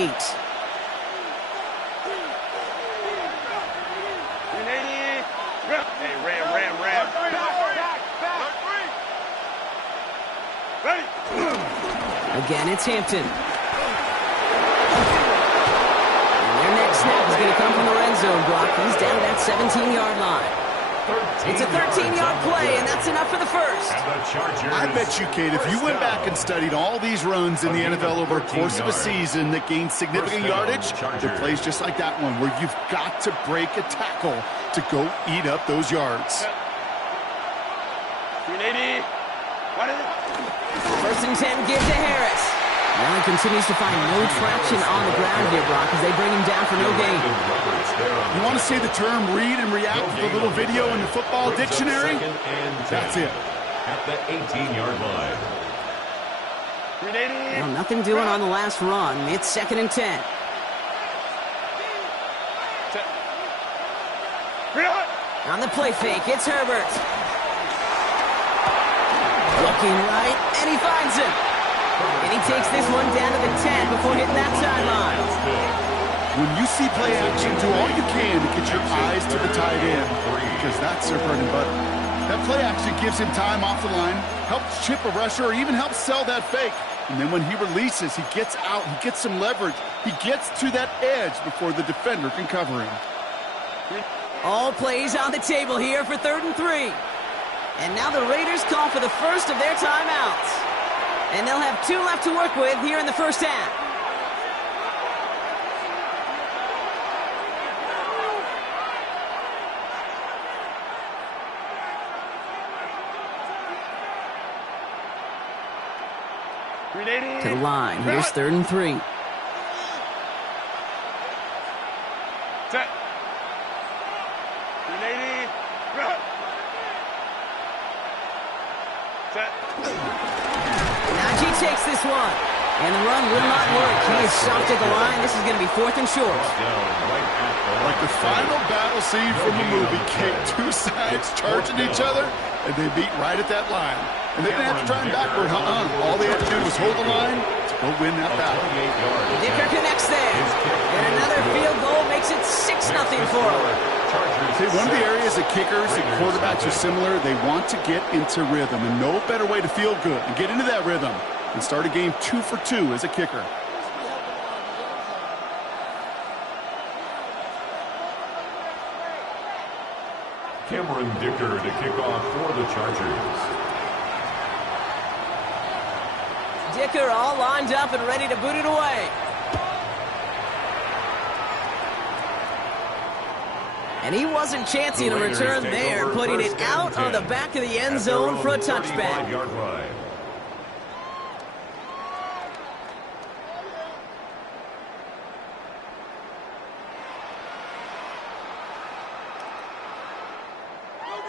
Hey, ram. Ready. Again, it's Hampton. And their next snap is going to come from the red zone block. He's down at that 17-yard line. It's a 13-yard play, and that's enough for the first. I bet you, Kate, if you went back and studied all these runs in the NFL over the course of a season that gained significant yardage, there are plays just like that one where you've got to break a tackle to go eat up those yards. 380. What is it? 1st and 10 give to Harris. Now he continues to find no traction on the ground here, Brock, as they bring him down for no gain. You want to see the term read and react with a little video in the football dictionary? That's it. At the 18-yard line. 380. Well, nothing doing on the last run. It's 2nd and 10. On the play fake, it's Herbert. Looking right, and he finds him. And he takes this one down to the 10 before hitting that sideline. When you see play action, do all you can to get your eyes to the tight end, because that's their bread and butter. That play action gives him time off the line, helps chip a rusher, or even helps sell that fake. And then when he releases, he gets out, he gets some leverage. He gets to that edge before the defender can cover him. All plays on the table here for 3rd and 3. And now the Raiders call for the first of their timeouts. And they'll have 2 left to work with here in the first half. To the line. Here's 3rd and 3. Set. 380. Set. Najee takes this one. And the run will not work. He is stopped at the line. This is going to be 4th and short. Like the final battle scene from a movie, Kate, 2 sides charging each other, and they beat right at that line. And they didn't have to try him backward, All they had to do was hold the line to go win that battle. Dicker connects there. And another field goal makes it 6-0 for him. See, one of the areas that kickers and quarterbacks are similar, they want to get into rhythm, and no better way to feel good and get into that rhythm and start a game 2 for 2 as a kicker. Cameron Dicker to kick off for the Chargers. Dicker all lined up and ready to boot it away. And he wasn't chancing a return there, putting it out of the back of the end zone for a touchback.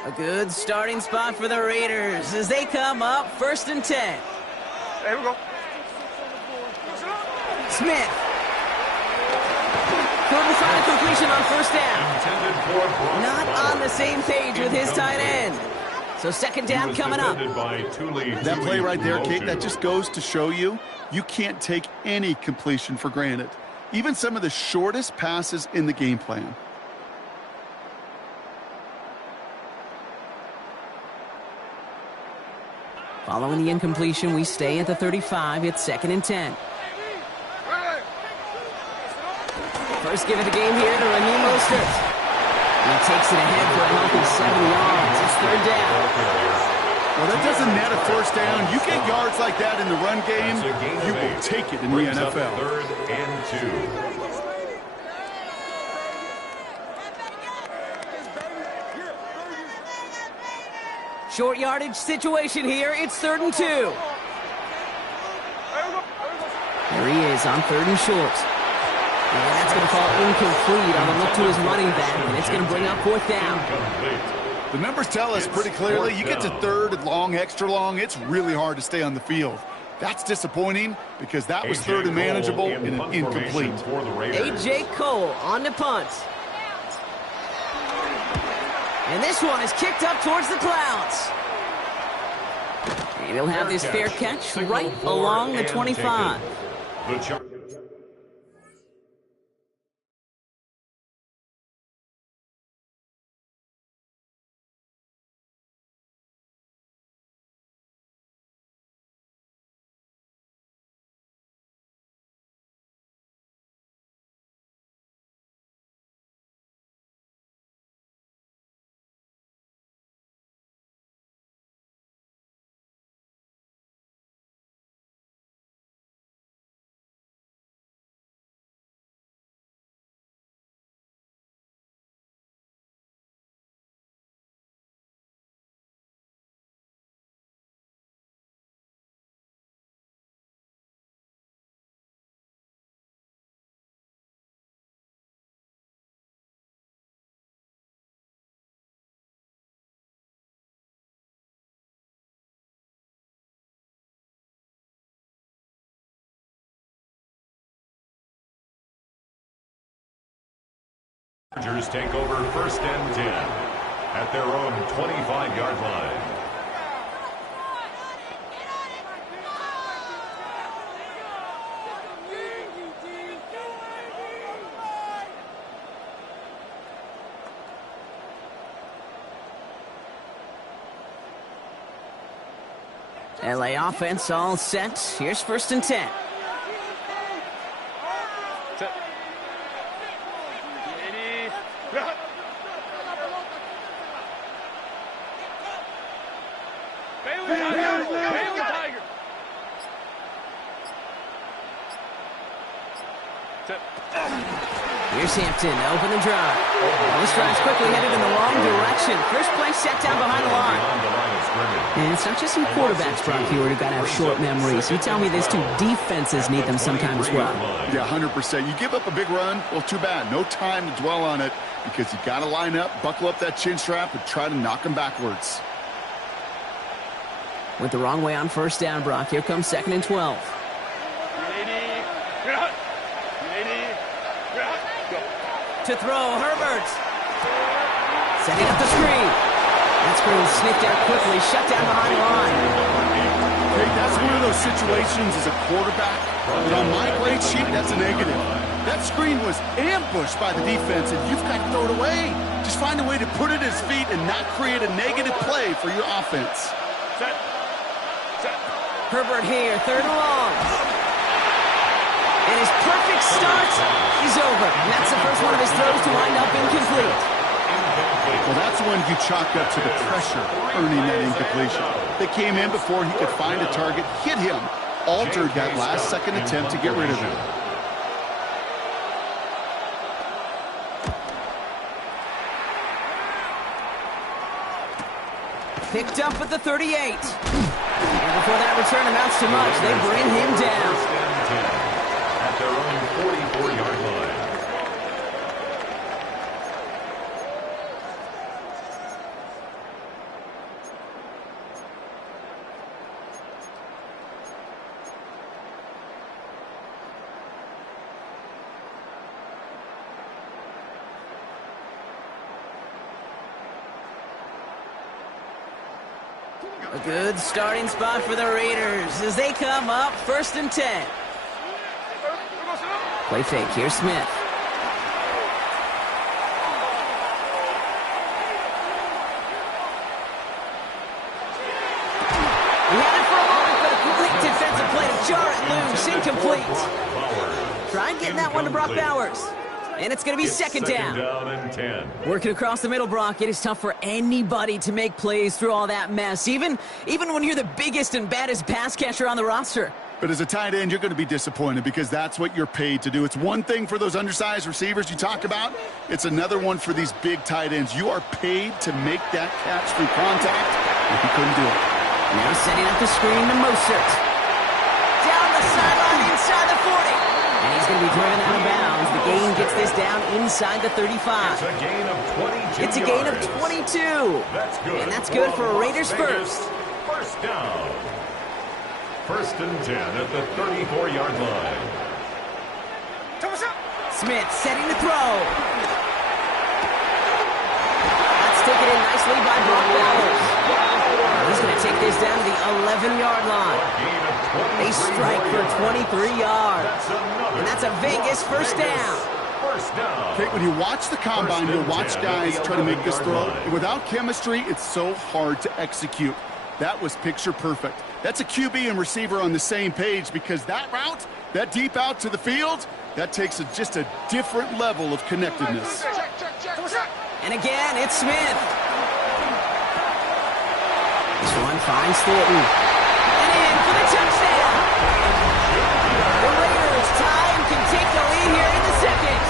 A good starting spot for the Raiders as they come up 1st and 10. Here we go. Smith. Couldn't find a completion on 1st down. Not on the same page with his tight end. So 2nd down coming up. That play right there, Kate, that just goes to show you can't take any completion for granted. Even some of the shortest passes in the game plan. Following the incompletion, we stay at the 35. It's 2nd and 10. First give of the game here to Rammy Mostert. He takes it ahead for a healthy 7 yards. It's 3rd down. Well, that doesn't net a 1st down. You get yards like that in the run game, you will take it in the NFL. 3rd and 2. Short yardage situation here. It's 3rd and 2. There he is on 3rd and short. And that's going to fall incomplete on a look to his running back, and it's going to bring up 4th down. The numbers tell us pretty clearly, you get to 3rd and long, extra long, it's really hard to stay on the field. That's disappointing because that was 3rd and manageable and an incomplete. A.J. Cole on the punt. And this one is kicked up towards the clouds. And he'll have this fair catch right along the 25. Chargers take over 1st and 10 at their own 25-yard line. LA offense all set. Here's 1st and 10. Set. 80. Baylor Tiger. Set. Here's Hampton to open the drive. Well, this drive's quickly headed in the wrong direction. First play set down behind the line. And it's not just some quarterbacks, Brock, here who've got to have short memories. You tell me this too, defenses need them sometime as well. Yeah, 100%. You give up a big run, well, too bad. No time to dwell on it because you got to line up, buckle up that chin strap, and try to knock them backwards. Went the wrong way on first down, Brock. Here comes 2nd and 12. To throw, Herbert. Setting up the screen. That screen sniffed out quickly, shut down behind the line. Hey, that's one of those situations as a quarterback. And on my grade sheet, that's a negative. That screen was ambushed by the defense, and you've got to throw it away. Just find a way to put it at his feet and not create a negative play for your offense. Set. Herbert here, 3rd and long. And his perfect start is over. And that's the first one of his throws to wind up incomplete. Well, that's when you chalk up to the pressure earning that incompletion. They came in before he could find a target, hit him, altered that last-second attempt to get rid of him. Picked up at the 38. And before that return amounts to much, they bring him down. At their own 44-yard line. A good starting spot for the Raiders as they come up 1st and 10. Play fake, here's Smith. He had it for a moment, but a complete defensive play to jar it loose, incomplete. Try and get that one to Brock Bowers. And it's going to be second down. And 10. Working across the middle, Brock, it is tough for anybody to make plays through all that mess, even when you're the biggest and baddest pass catcher on the roster. But as a tight end, you're going to be disappointed because that's what you're paid to do. It's one thing for those undersized receivers you talk about. It's another one for these big tight ends. You are paid to make that catch through contact, and he couldn't do it. Now setting up the screen to Mostert. Down the sideline inside the 40. And he's going to be driven out of bounds. The gain gets this down inside the 35. It's a gain of 22 It's a gain of 22. That's good. And that's good for Raiders first. First down. 1st and 10 at the 34-yard line. Smith setting the throw. That's taken in nicely by Brock Bowers. He's going to take this down to the 11-yard line. They strike for 23 yards. And that's a Vegas first down. First down. Okay, when you watch the combine, you'll watch guys try to make this throw. And without chemistry, it's so hard to execute. That was picture perfect. That's a QB and receiver on the same page because that route, that deep out to the field, that takes just a different level of connectedness. And again, it's Smith. This one finds Thornton. And in for the touchdown. The Raiders tie and can take the lead here in the second.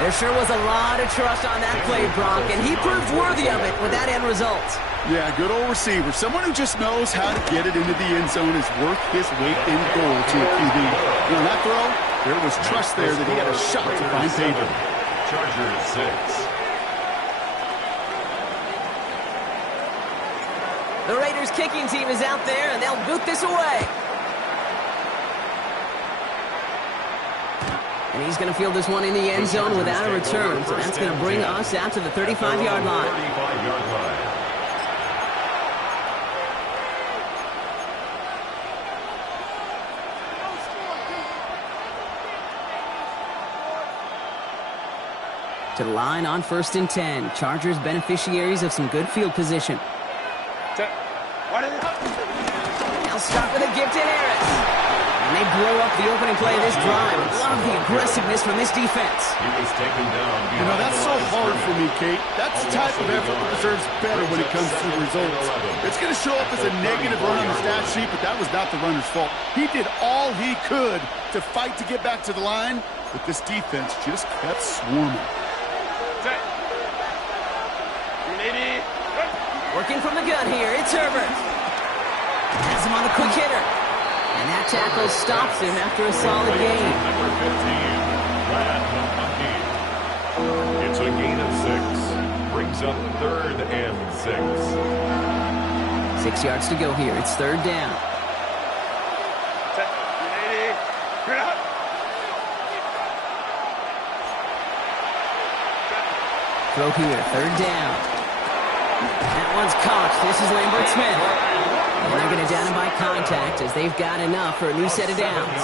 There sure was a lot of trust on that play, Brock, and he proved worthy of it with that end result. Yeah, good old receiver. Someone who just knows how to get it into the end zone is worth his weight in gold to a QB. And on that throw, there was trust there that he had a shot to find payment. Chargers 6. The Raiders kicking team is out there, and they'll boot this away. And he's going to field this one in the end zone without a return. So that's going to bring us out to the 35-yard line. 35-yard line. To the line on 1st and 10. Chargers beneficiaries of some good field position. Set. They'll start with a gift to Harris. And they They blow up the opening play of this drive. Love the aggressiveness from this defense. He was taken down. You know, that's so hard for me, Kate. That's the type of effort that deserves better when it comes to the results. It's going to show up as a negative run on the stat sheet, but that was not the runner's fault. He did all he could to fight to get back to the line, but this defense just kept swarming. Working from the gun here, it's Herbert. Has him on the quick hitter. And that tackle stops him after a solid gain. Number 15, it's a gain of 6. Brings up 3rd and 6. 6 yards to go here. It's 3rd down. Throw here, 3rd down. That one's caught. This is Lambert Smith. And they're going to down him by contact as they've got enough for a new set of downs.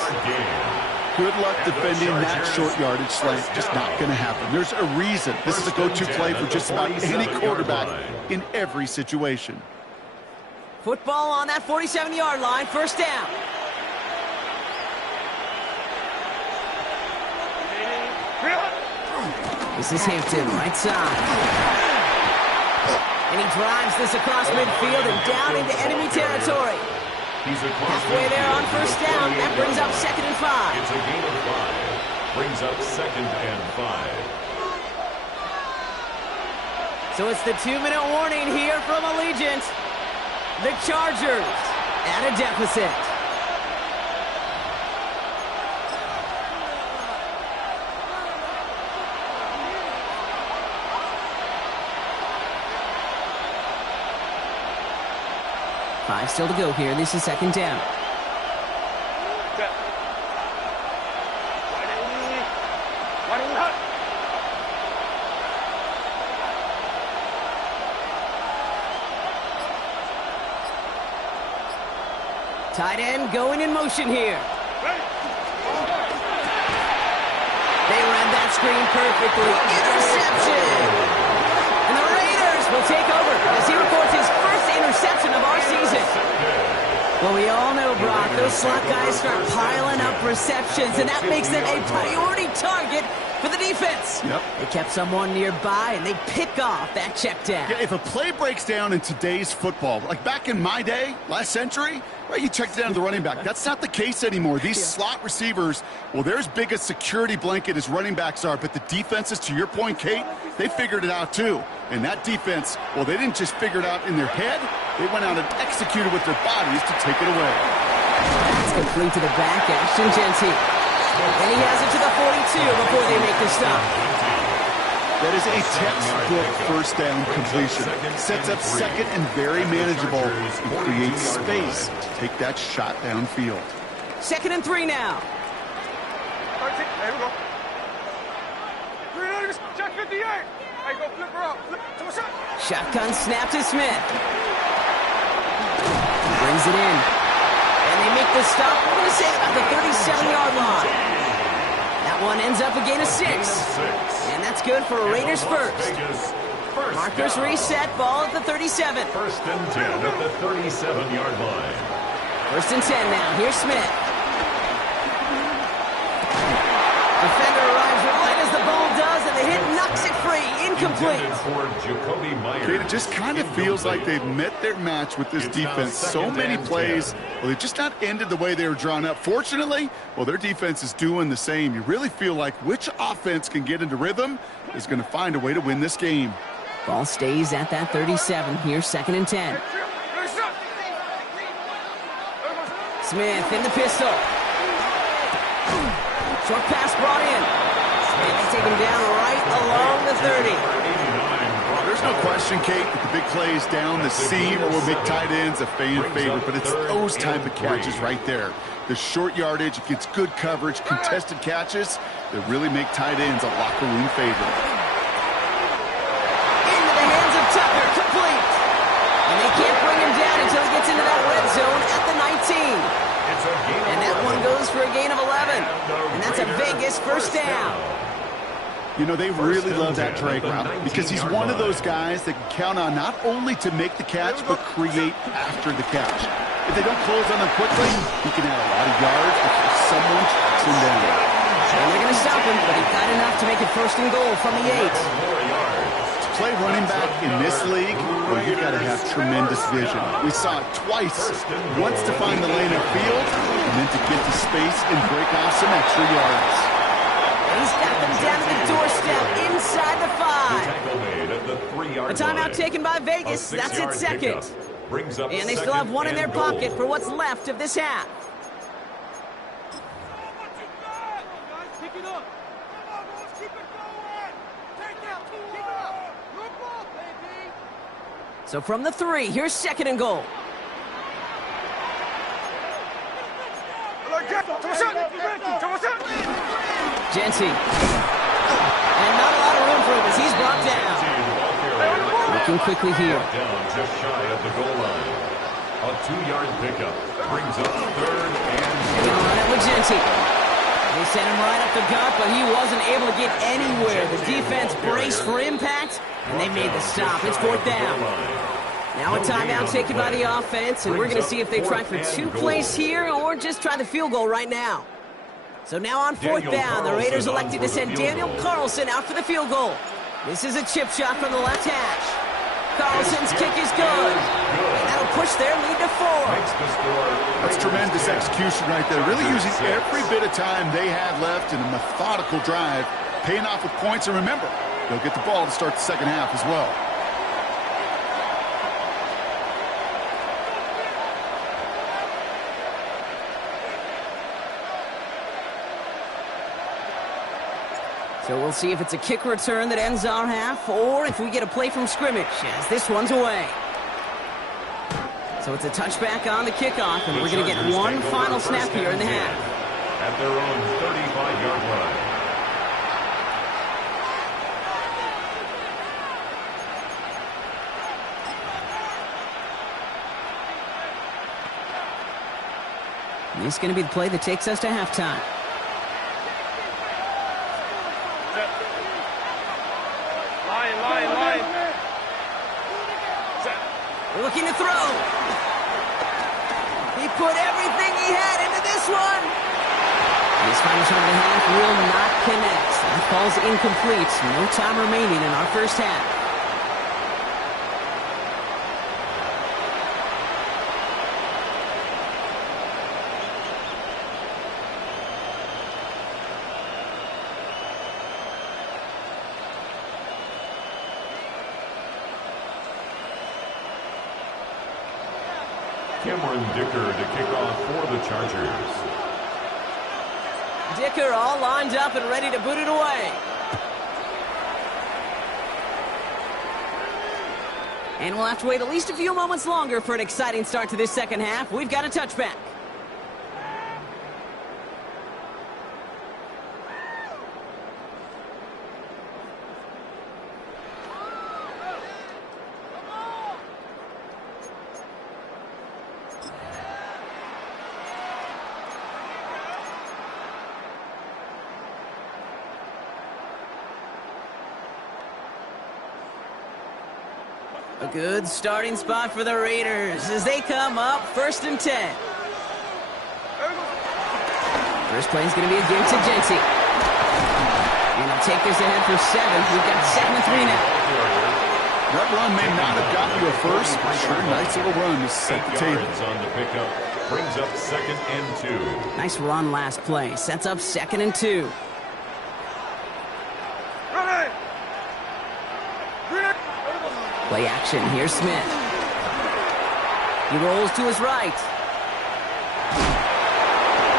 Good luck defending that short yardage slant. Just not going to happen. There's a reason this is a go-to play for just about any quarterback in every situation. Football on that 47-yard line, 1st down. This is Hampton, right side. And he drives this across midfield and down into enemy territory. Halfway there on 1st down. That brings up 2nd and 5. It's a gain of 5. Brings up 2nd and 5. So it's the 2-minute warning here from Allegiant. The Chargers at a deficit. Five still to go here. This is 2nd down. Tight end going in motion here. They ran that screen perfectly. Interception! And the Raiders will take over as he records his first interception of our season. Well, we all know, Brock, those slot guys start piling up receptions, and that makes them a priority target for the defense. Yep. They kept someone nearby, and they pick off that check down. Yeah, if a play breaks down in today's football, like back in my day, last century, right, you checked down the running back. That's not the case anymore. These slot receivers, well, they're as big a security blanket as running backs are, but the defenses, to your point, Kate, they figured it out too. And that defense, well, they didn't just figure it out in their head. They went out and executed with their bodies to take it away. It's complete to the back, Ashton Genty. And he has it to the 42 before they make the stop. That is a textbook 1st down completion. Sets up 2nd and very manageable and creates space to take that shot downfield. 2nd and 3 now. There we go. Check 58. Hey, go flip her up. Shotgun snap to Smith. Brings it in. And they make the stop, we're going to say about the 37-yard line. That one ends up a gain of 6. And that's good for Raiders first. Markers reset, ball at the 37. 1st and 10 at the 37-yard line. 1st and 10 now. Here's Smith. Defender arrives right as the ball does, and the hit knocks it free. Incomplete. Kate, it just kind of feels like they've met their match with this defense. So many plays, well, they've just not ended the way they were drawn up. Fortunately, well, their defense is doing the same. You really feel like which offense can get into rhythm is going to find a way to win this game. Ball stays at that 37. Here's 2nd and 10. Smith in the pistol. Short pass brought in. And they take him down right along the 30. There's no question, Kate, that the big plays down the seam or will make tight ends a fan favorite, but it's those type of catches right there. The short yardage, it gets good coverage, contested catches that really make tight ends a locker room favorite. Into the hands of Tucker, complete. And they can't bring him down until he gets into that red zone at the 19. And that one goes for a gain of 11. And that's a Vegas 1st down. You know, they really love that drag route because he's one of those guys that can count on not only to make the catch, but create after the catch. If they don't close on him quickly, he can add a lot of yards before someone tracks him down. And they're going to stop him, but he got enough to make it 1st and goal from the 8. To play running back in this league, well, you've got to have tremendous vision. We saw it twice. Once to find the lane of field, and then to get to space and break off some extra yards. He's got them down to the doorstep inside the 5. A timeout taken by Vegas. That's its 2nd. And they still have 1 in their pocket for what's left of this half. So from the 3, here's 2nd and goal. Jency. And not a lot of room for him as he's brought down. Looking quickly here. Down just shy of the goal line. A 2-yard pickup brings up 3rd and They're going to run it with Jency. They sent him right up the gut, but he wasn't able to get anywhere. The defense braced for impact, and they made the stop. It's 4th down. Now a timeout taken by the offense, and we're going to see if they try for 2 plays here or just try the field goal right now. So now on 4th down, the Raiders elected to send Daniel Carlson out for the field goal. This is a chip shot from the left hash. Carlson's kick is good. And that'll push their lead to 4. That's tremendous execution right there. Really using every bit of time they had left in a methodical drive, paying off with points. And remember, they'll get the ball to start the 2nd half as well. So we'll see if it's a kick return that ends our half or if we get a play from scrimmage as this one's away. So it's a touchback on the kickoff, and we're going to get 1 final snap here in the half. At their own 35-yard line. This is going to be the play that takes us to halftime. Line. They're looking to throw. He put everything he had into this one. This final shot of the half will not connect. That ball's incomplete. No time remaining in our 1st half. Cameron Dicker to kick off for the Chargers. Dicker all lined up and ready to boot it away. And we'll have to wait at least a few moments longer for an exciting start to this 2nd half. We've got a touchback. A good starting spot for the Raiders as they come up 1st and 10. First play is going to be a give to Jency. And he'll take this ahead for 7. We've got 2nd and 3 now. That run may not have gotten you a first, but sure, nice little run to set the table. On the pickup brings up 2nd and 2. Nice run last play. Sets up 2nd and 2. Play action. Here's Smith. He rolls to his right.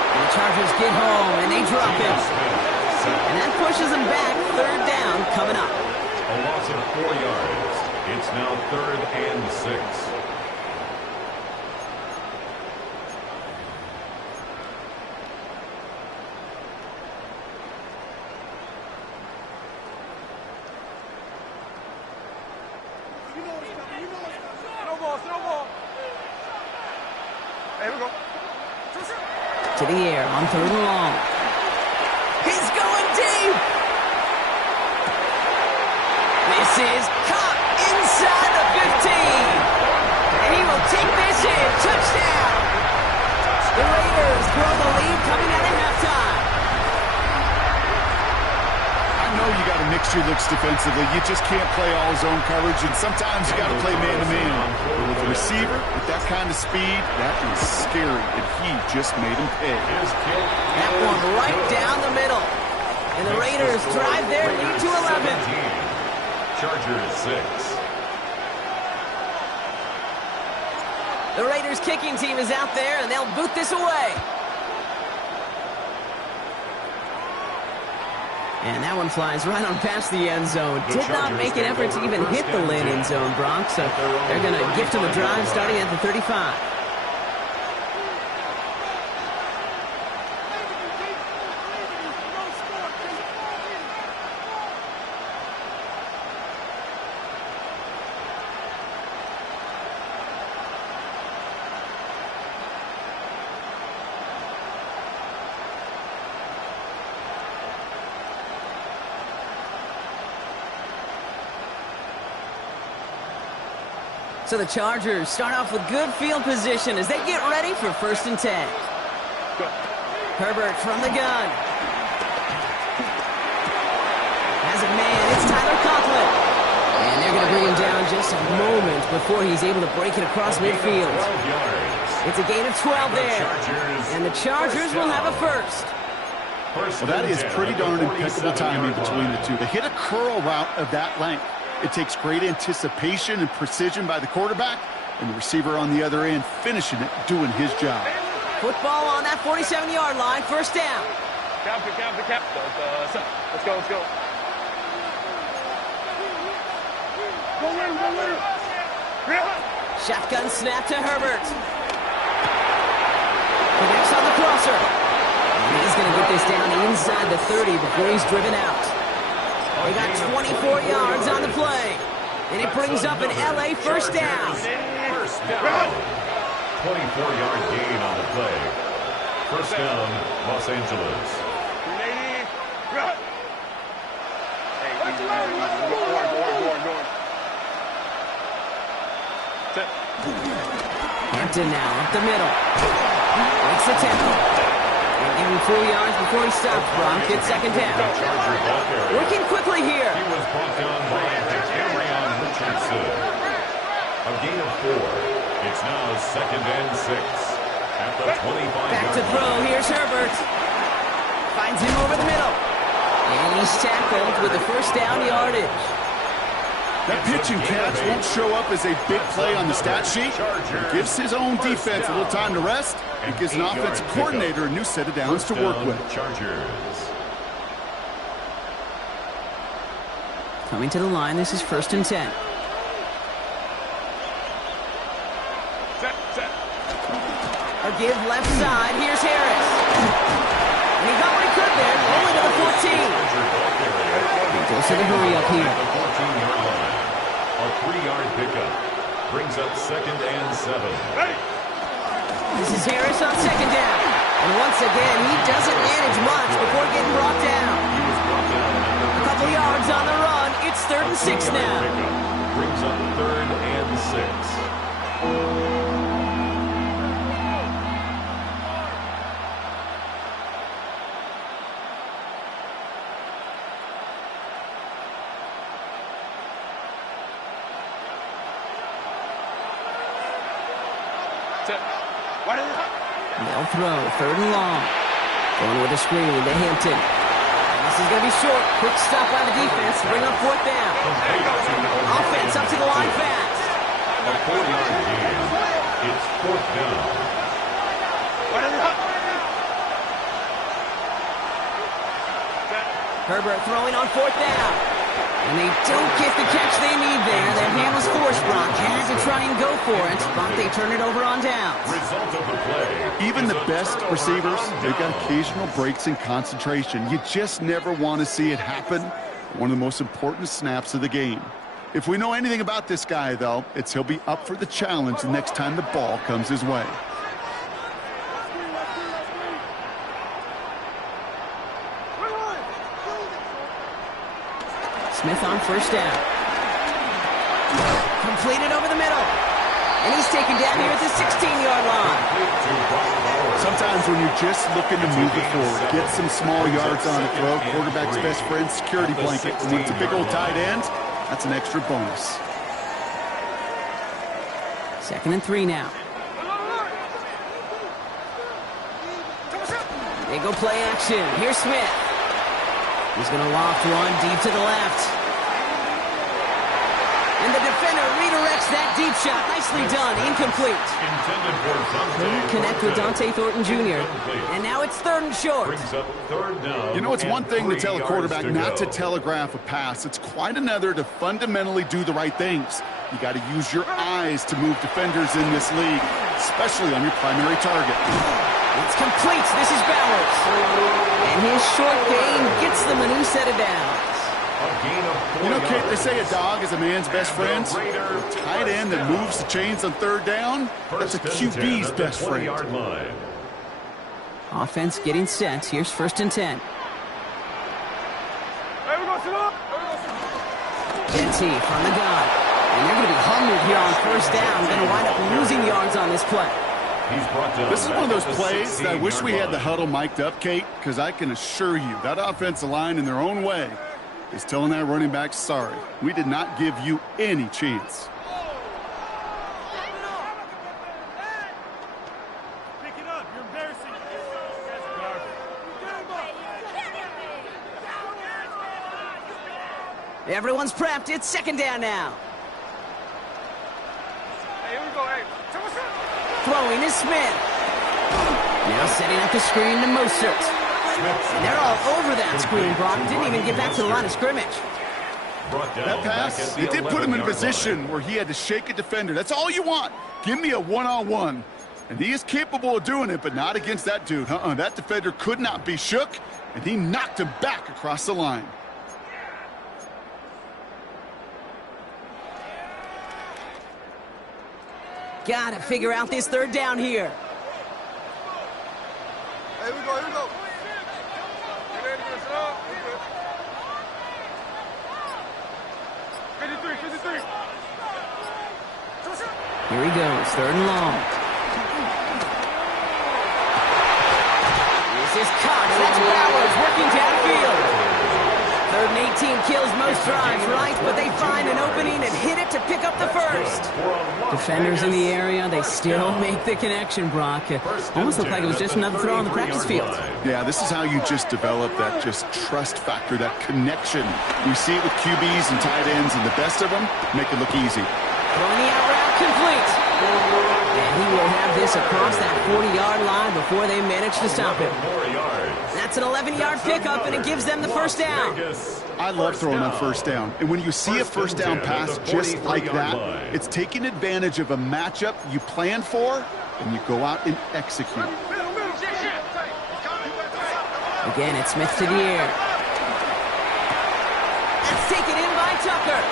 And the Chargers get home, and they drop him. And that pushes them back. 3rd down coming up. A loss of 4 yards. It's now 3rd and 6. Here we go. To the air on 3rd and long. He's going deep. is caught inside the 15. And he will take this in. Touchdown. The Raiders grow the lead coming out of halftime. I know you got to mix your looks defensively. You just can't play all zone coverage, and sometimes you got to play man-to-man. But with a receiver with that kind of speed, that is scary, and he just made him pay. That one right down the middle. And the Raiders drive their lead to 11. Chargers 6. The Raiders kicking team is out there, and they'll boot this away. And that one flies right on past the end zone. Did not make an effort to even hit the landing zone, Bronx. So they're going to gift him a drive starting at the 35. So the Chargers start off with good field position as they get ready for 1st and 10. Herbert from the gun. Has a man. It's Tyler Conklin. And they're going to bring him down just a moment before he's able to break it across midfield. It's a gain of 12 there. And the Chargers will have a first. Well, that is pretty darn impeccable timing between the two. They hit a curl route of that length. It takes great anticipation and precision by the quarterback, and the receiver on the other end finishing it, doing his job. Football on that 47-yard line, 1st down. Cap. Let's go. Shotgun snap to Herbert. Connects on the crosser. And he's going to get this down inside the 30 before he's driven out. They got 24 yards on the play. And it brings up an LA first down. 24-yard gain on the play. First down, Los Angeles. Hampton now up the middle. Makes the tackle. And give him 4 yards before he stops. Brock gets 2nd down. Working quickly here. He was brought down by Cameron Richardson. A gain of 4. It's now 2nd and 6 at the 25-yard Back to throw. Here's Herbert. Finds him over the middle. And he's tackled with the first down yardage. That pitch and catch won't show up as a big play on the stat sheet. It gives his own defense a little time to rest. It gives an offensive coordinator a new set of downs to work with. Chargers. Coming to the line, this is 1st and 10. A give left side. Here's Harris. And he got what he could there. Rolling to the 14. He goes to the hurry up here. At the 14-yard line. A 3-yard pickup. Brings up 2nd and 7. This is Harris on 2nd down. And once again, he doesn't manage much before getting brought down. He was brought down at the A couple yards on the run. It's 3rd and 6 now. Brings up 3rd and 6. They'll throw. 3rd and long. Going with a screen to Hampton. And this is going to be short. Quick stop by the defense to bring up 4th down. Offense up to the line fast. A 4-yard gain. It's 4th down. Herbert throwing on 4th down. And they don't get the catch they need there. That hand was forced. Brock had to try and go for it, but they turn it over on downs. Result of the play. Even the best receivers, they've got occasional breaks in concentration. You just never want to see it happen. One of the most important snaps of the game. If we know anything about this guy, though, it's he'll be up for the challenge the next time the ball comes his way. Smith on 1st down. Completed over the middle. And he's taken down here at the 16-yard line. Sometimes when you're just looking to move it forward, get some small yards on the throw, quarterback's best friend, security blanket. And when it's a big old tight end, that's an extra bonus. 2nd and 3 now. They go play action. Here's Smith. He's going to loft one deep to the left. And the defender redirects that deep shot. Nicely done. Incomplete. Couldn't connect with Dante Thornton Jr. And now it's 3rd and short. You know, it's one thing to tell a quarterback not to telegraph a pass. It's quite another to fundamentally do the right things. You got to use your eyes to move defenders in this league, especially on your primary target. It's complete. This is Bowers. And his short gain gets them a new set of downs. You know, Kate, they say a dog is a man's best friend. Tight end that moves the chains on 3rd down, that's a QB's best friend. Offense getting set. Here's 1st and 10. Genty from the gun. And they're going to be hungry here on 1st down. Going to wind up losing yards on this play. This is one of those plays that I wish we had the huddle mic'd up, Kate, because I can assure you that offensive line in their own way is telling that running back, sorry, we did not give you any chance. Pick it up. You're embarrassing. Everyone's prepped. It's 2nd down now. Hey, here we go. Hey, Throwing is Smith. Now setting up the screen to Mostert. And they're all over that screen, Brock. Didn't even get back to the line of scrimmage. That pass, it did put him in a position where he had to shake a defender. That's all you want. Give me a one-on-one. And he is capable of doing it, but not against that dude. That defender could not be shook, and he knocked him back across the line. Got to figure out this 3rd down here. Here we go. Here we go. Here he goes, 3rd and long. This is caught. That's Bowers working downfield. 3rd and 18 kills most drives, right? But they find an opening and hit it to pick up the 1st. Defenders in the area, they still make the connection, Brock. Almost looked like it was just another throw on the practice field. Yeah, this is how you just develop that just trust factor, that connection. You see it with QBs and tight ends, and the best of them make it look easy. Throwing the out route complete. And he will have this across that 40-yard line before they manage to stop him. That's an 11-yard pickup, and it gives them the 1st down. I love throwing on 1st down. And when you see a 1st down pass just like that, it's taking advantage of a matchup you plan for, and you go out and execute. Again, it's Smith to the air. It's taken in by Tucker.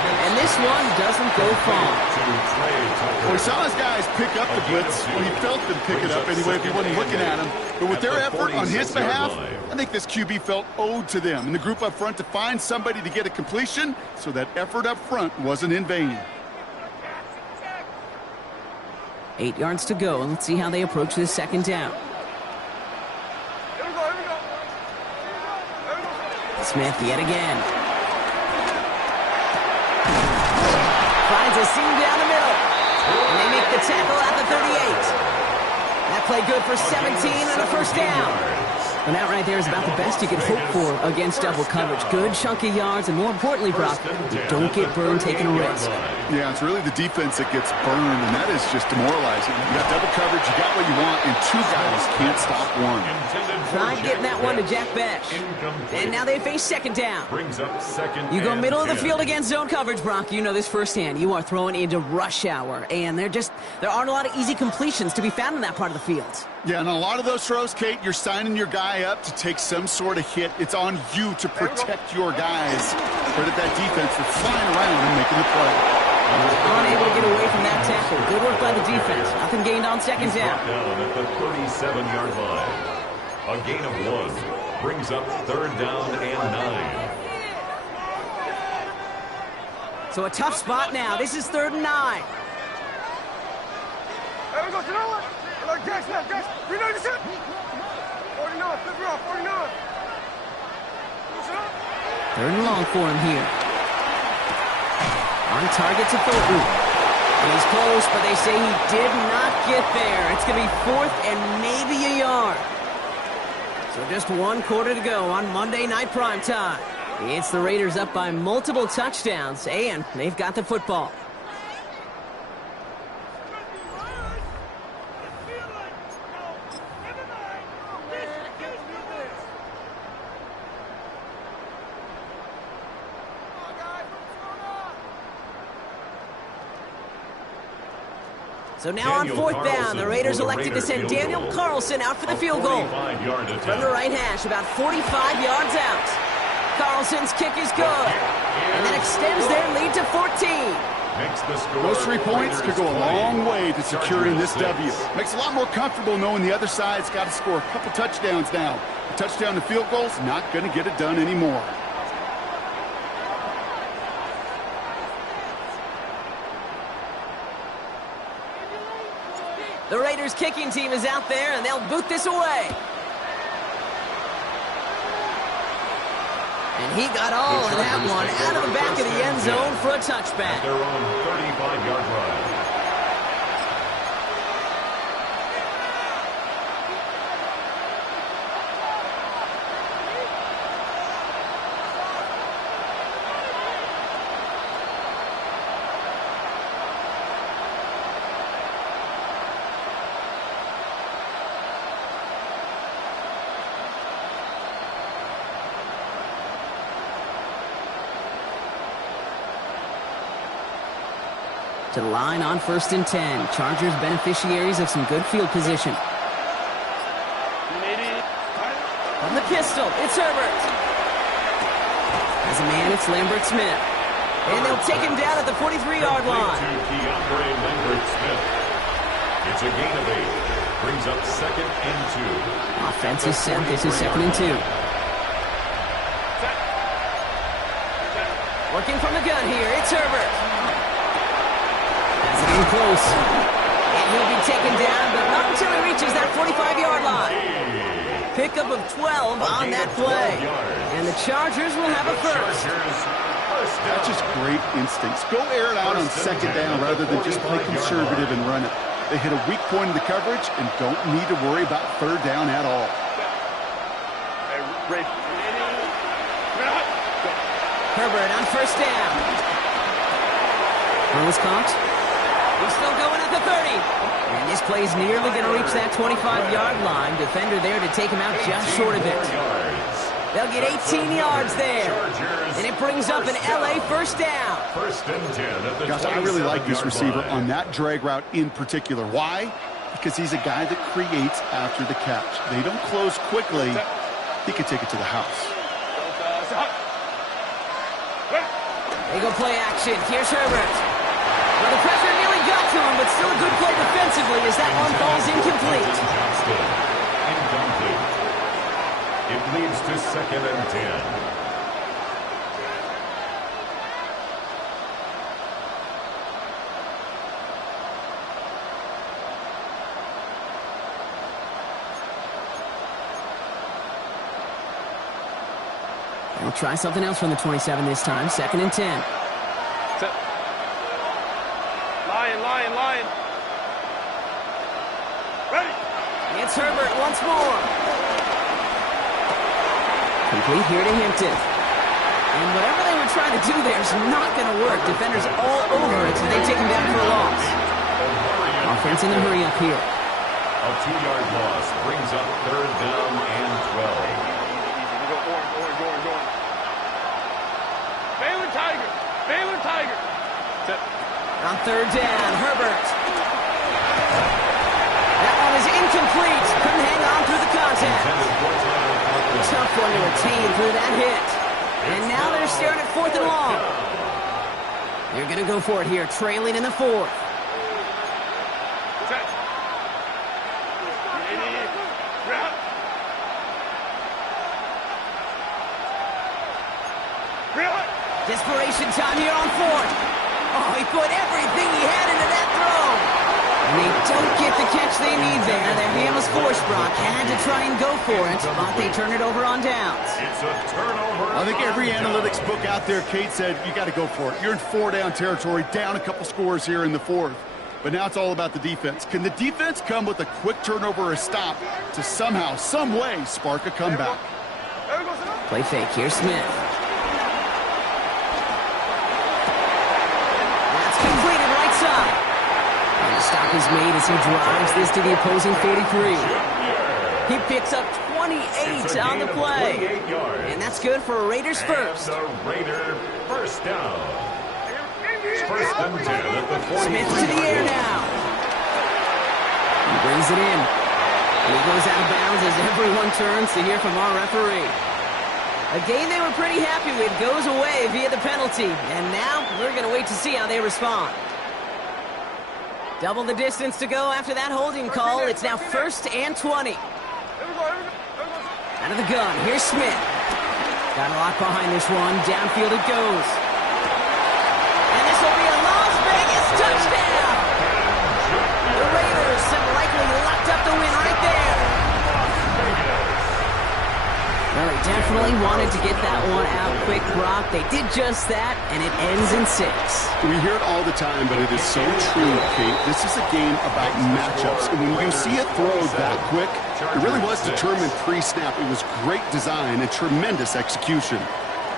And this one doesn't go far. Well, he saw his guys pick up the blitz. Well, he felt them pick it up anyway if he wasn't looking at him. But with their effort on his behalf, I think this QB felt owed to them and the group up front to find somebody to get a completion, so that effort up front wasn't in vain. 8 yards to go, and let's see how they approach this 2nd down. Smith yet again. Finds a seam down the middle. And they make the tackle at the 38. That play good for 17 and a 1st down. And that right there is about the best you can hope for against double coverage. Good chunky yards, and more importantly, Brock, you don't get burned taking a risk. Yeah, it's really the defense that gets burned, and that is just demoralizing. You got double coverage, you got what you want, and 2 guys can't stop one. Tried getting that one to Jack Besh. And now they face 2nd down. You go middle of the field against zone coverage, Brock. You know this firsthand. You are throwing into rush hour, and there aren't a lot of easy completions to be found in that part of the field. Yeah, and a lot of those throws, Kate, you're signing your guy up to take some sort of hit. It's on you to protect your guys. Credit that defense for flying around and making the play. Unable to get away from that tackle. Good work by the defense. Nothing gained on 2nd down. Down at the 37-yard line. A gain of 1 brings up 3rd down and 9. So a tough spot now. This is 3rd and 9. There we go, to the one. Like Jack, snap, Jack. Reload the shot. 49, flip it off, 49. 3rd and long for him here. On target to Thornton. He's close, but they say he did not get there. It's going to be 4th and maybe a yard. So just 1 quarter to go on Monday Night Primetime. It's the Raiders up by multiple touchdowns, and they've got the football. So now on 4th down, the Raiders elected to send Daniel Carlson out for the field goal. From the right hash, about 45 yards out. Carlson's kick is good, and that extends their lead to 14. Those 3 points could go a long way to securing this W. Makes it a lot more comfortable knowing the other side's got to score a couple touchdowns now. A touchdown to field goal's not going to get it done anymore. The Raiders kicking team is out there, and they'll boot this away. And he got all of that one out of the back of the end zone for a touchback. Their own 35-yard line. To the line on 1st and 10. Chargers beneficiaries of some good field position. From the pistol, it's Herbert. As a man, it's Lambert Smith. And they'll take him down at the 43-yard line. It's a gain of 8. Brings up 2nd and 2. Offense is set. This is 2nd and 2. Working from the gun here, it's Herbert. Getting close. And he'll be taken down, but not until he reaches that 45-yard line. Pickup of 12 on that play. And the Chargers will have a first. That's just great instincts. Go air it out on 2nd down rather than just play conservative and run it. They hit a weak point in the coverage and don't need to worry about 3rd down at all. Herbert on 1st down. Throw is caught. He's still going at the 30. And this play's nearly going to reach that 25-yard line. Defender there to take him out just short of it. They'll get 18 yards there. And it brings up an LA 1st down. 1st and 10 at the Gosh, I really like this receiver on that drag route in particular. Why? Because he's a guy that creates after the catch. They don't close quickly. He could take it to the house. They go play action. Here's Herbert. Well, the pressure nearly got to him, but still a good play defensively as that one falls incomplete. Incomplete. It leads to 2nd and 10. They'll try something else from the 27 this time. 2nd and 10. Lion. Ready. It's Herbert once more. Complete here to Hampton. And whatever they were trying to do there is not going to work. Defenders all over it, so they take him down for a loss. Offense in the hurry up here. A 2-yard loss brings up 3rd down and 12. Orange. Baylor Tiger. On 3rd down, Herbert. That one is incomplete. Couldn't hang on through the contact. A tough one to retain through that hit. And now they're staring at 4th and long. They're going to go for it here, trailing in the 4th. Desperation time here on fourth. Oh, he put everything he had into that throw. And they don't get the catch they need there. Their hand was forced, Brock. Had to try and go for it, but they turn it over on downs. It's a turnover. I think every analytics book out there, Kate, said you got to go for it. You're in 4-down territory, down a couple scores here in the fourth. But now it's all about the defense. Can the defense come with a quick turnover or a stop to somehow, some way, spark a comeback? Play fake. Here's Smith. That's completed right side. And the stop is made as he drives this to the opposing 43. He picks up 28 on the play. And that's good for a Raiders first. And the Raider first down. First and 10 at the 40. Smith to the air now. He brings it in. And he goes out of bounds as everyone turns to hear from our referee. A game they were pretty happy with goes away via the penalty. And now we're going to wait to see how they respond. Double the distance to go after that holding call. It's now first and 20. Out of the gun, here's Smith. Got a lock behind this one. Downfield it goes. And this will be a Las Vegas touchdown. The Raiders have likely locked up the win right there. Well, they definitely wanted to get that one out quick, Brock. They did just that, and it ends in 6. We hear it all the time, but it is so true, Kate. This is a game about matchups. And when you see a throw that quick, it really was determined pre-snap. It was great design and tremendous execution.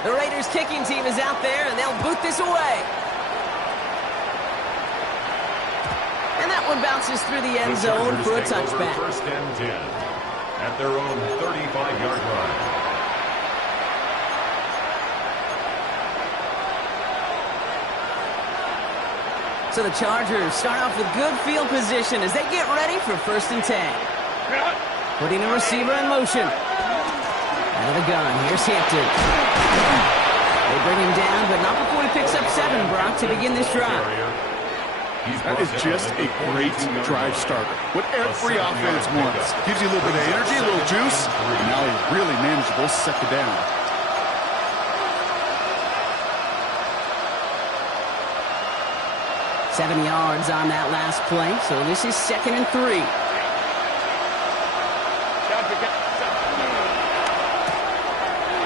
The Raiders kicking team is out there, and they'll boot this away. And that one bounces through the end zone for a touchback. First and 10 at their own 35-yard line. So the Chargers start off with good field position as they get ready for first and 10. Putting a receiver in motion. Out of the gun, here's Hampton. They bring him down, but not before he picks up 7, Brock, to begin this drive. That is just a great drive starter. What every offense wants. Gives you a little bit of energy, a little juice, and now a really manageable second down. Seven yards on that last play, so this is second and 3.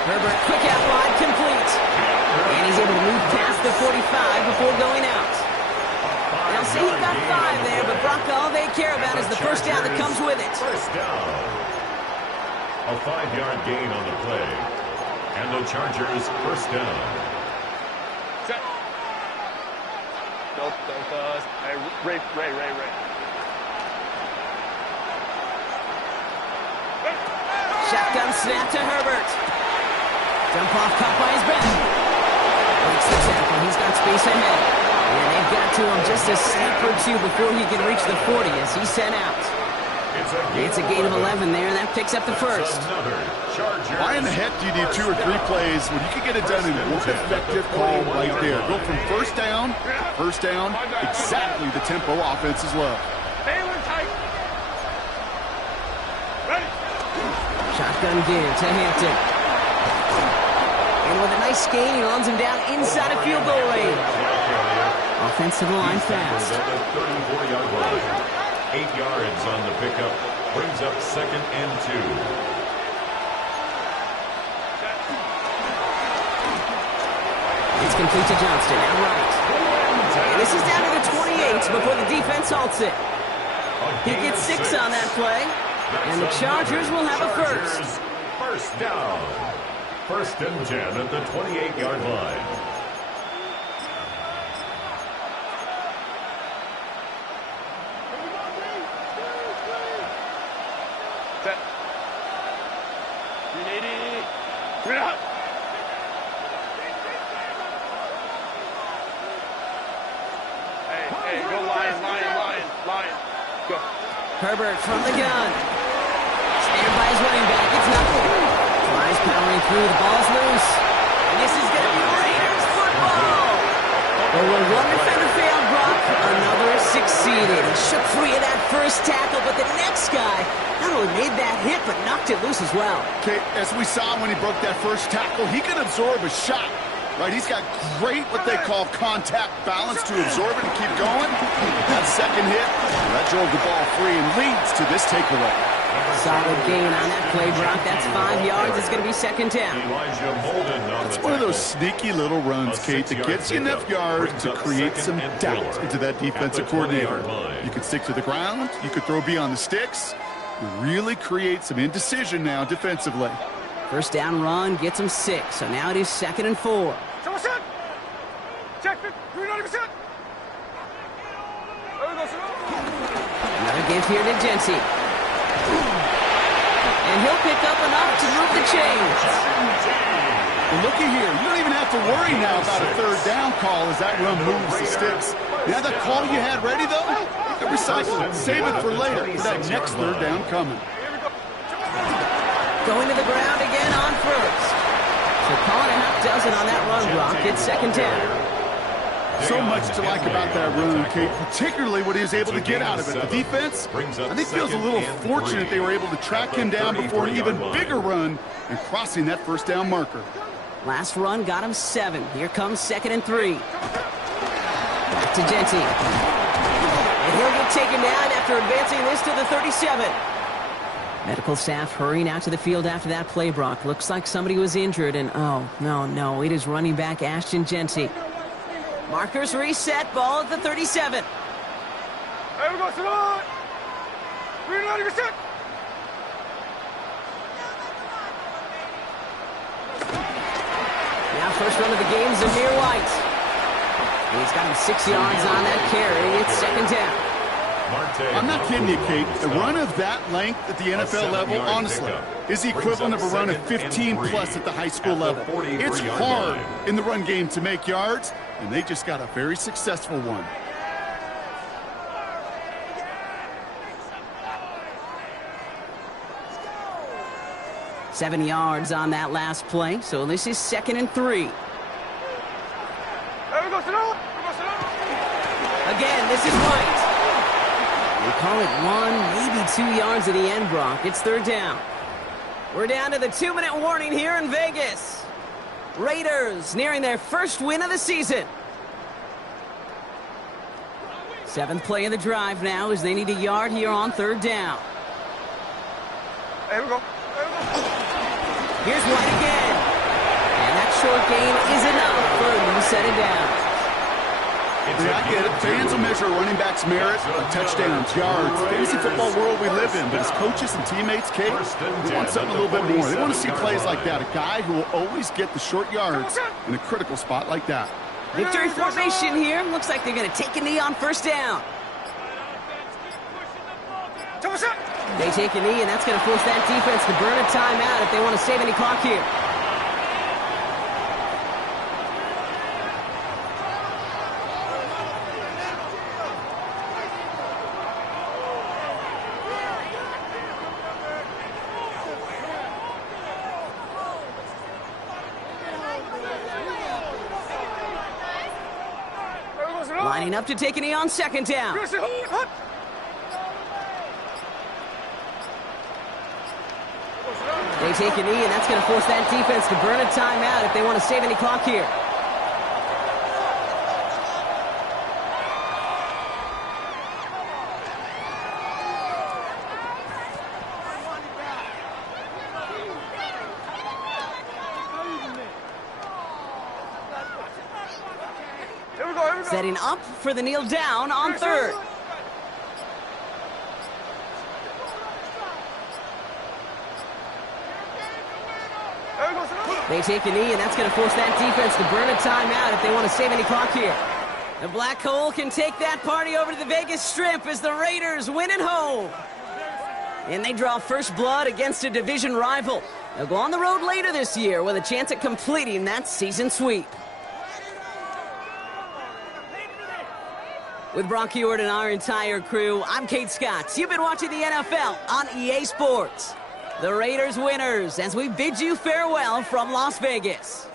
Herbert, quick out wide, complete. And he's able to move past the 45 before going out. They'll say he got 5 there, but Brock, all they care about is the first down that comes with it. First down. A 5-yard gain on the play. And the Chargers first down. Set. Don't. Ray. Shotgun snap to Herbert. Jump off, caught by his back. Breaks the tackle. He's got space ahead. And they've got to him just a step or 2 before he can reach the 40 as he's sent out. It's a gain of 11 there, and that picks up the first. Why in the heck do you need 2 or 3 plays when you can get it done in one effective call right there? Go from first down, exactly the tempo offenses love. Shotgun give to Hampton. And with a nice gain, he runs him down inside of field goal range. Offensive line fast. 34-yard line. 8 yards on the pickup. Brings up second and 2. It's complete to Johnston, out right. And this is down to the 28 before the defense halts it. He gets 6 on that play. And the Chargers will have a first. First down. First and 10 at the 28-yard line. Set. 380. Bring it up. Hey, go line. Go. Herbert from the gun. Stand by his running back. It's nothing. Tries powering through. The ball's loose. And this is going to be Raiders football. But where one defender failed, Brock, another succeeded. He shook free of that first tackle, but the next guy not only made that hit, but knocked it loose as well. Okay, as we saw when he broke that first tackle, he could absorb a shot. Right, he's got great what they call contact balance to absorb it and keep going. That second hit, that drove the ball free and leads to this takeaway. Solid gain on that play, Brock. That's 5 yards. It's going to be second down. It's one of those sneaky little runs, Kate, that gets you enough yards to create some doubt into that defensive coordinator. You can stick to the ground. You could throw beyond the sticks. You really create some indecision now defensively. First down run gets him 6. So now it is 2nd and 4. Check 390%. Another give here to Jency. And he'll pick up enough to move the chains. Well, looky here. You don't even have to worry now about a third down call as that run moves the sticks. Now that call you had ready, though, you can recycle it. Save it for later. That next third down coming. Going to the ground again on first. So calling a half dozen on that run block. It's second down. So much to like about that run, Kate, particularly what he was able to get out of it. The defense, I think, feels a little fortunate they were able to track him down before an even bigger run and crossing that first down marker. Last run got him 7. Here comes 2nd and 3. Back to Jency. And he'll get taken down after advancing this to the 37. Medical staff hurrying out to the field after that play, Brock. Looks like somebody was injured, and oh, no, it is running back Ashton Jency. Markers reset, ball at the 37. Hey, we go, Salon. 390%. Now first run of the game, Zamir White. And he's got him 6 yards on that carry. It's second down. I'm not kidding you, Kate. A run of that length at the NFL level, honestly, is the equivalent of a run of 15-plus at the high school level. It's hard in the run game to make yards, and they just got a very successful one. Seven yards on that last play, so this is 2nd and 3. Hey, we go, Salon. Again, this is White. They call it 1, maybe 2 yards at the end, Brock. It's third down. We're down to the 2-minute warning here in Vegas. Raiders nearing their first win of the season. 7th play of the drive now as they need a yard here on third down. Hey, we go. Here's White again. And that short gain is enough for a new set of downs. Yeah, I get it. Fans will measure a running back's merit by touchdowns, yards. Fantasy football world we live in. But as coaches and teammates, Kate, we want something a little bit more. They want to see plays like that. A guy who will always get the short yards in a critical spot like that. Victory formation here. Looks like they're going to take a knee on first down. They take a knee, and that's going to force that defense to burn a timeout if they want to save any clock here. Lining up to take a knee on second down. They take a knee, and that's going to force that defense to burn a timeout if they want to save any clock here. Setting up for the kneel down on third. They take a knee, and that's going to force that defense to burn a timeout if they want to save any clock here. The Black Hole can take that party over to the Vegas Strip as the Raiders win at home. And they draw first blood against a division rival. They'll go on the road later this year with a chance at completing that season sweep. With Brock Ewart and our entire crew, I'm Kate Scott. You've been watching the NFL on EA Sports. The Raiders winners as we bid you farewell from Las Vegas.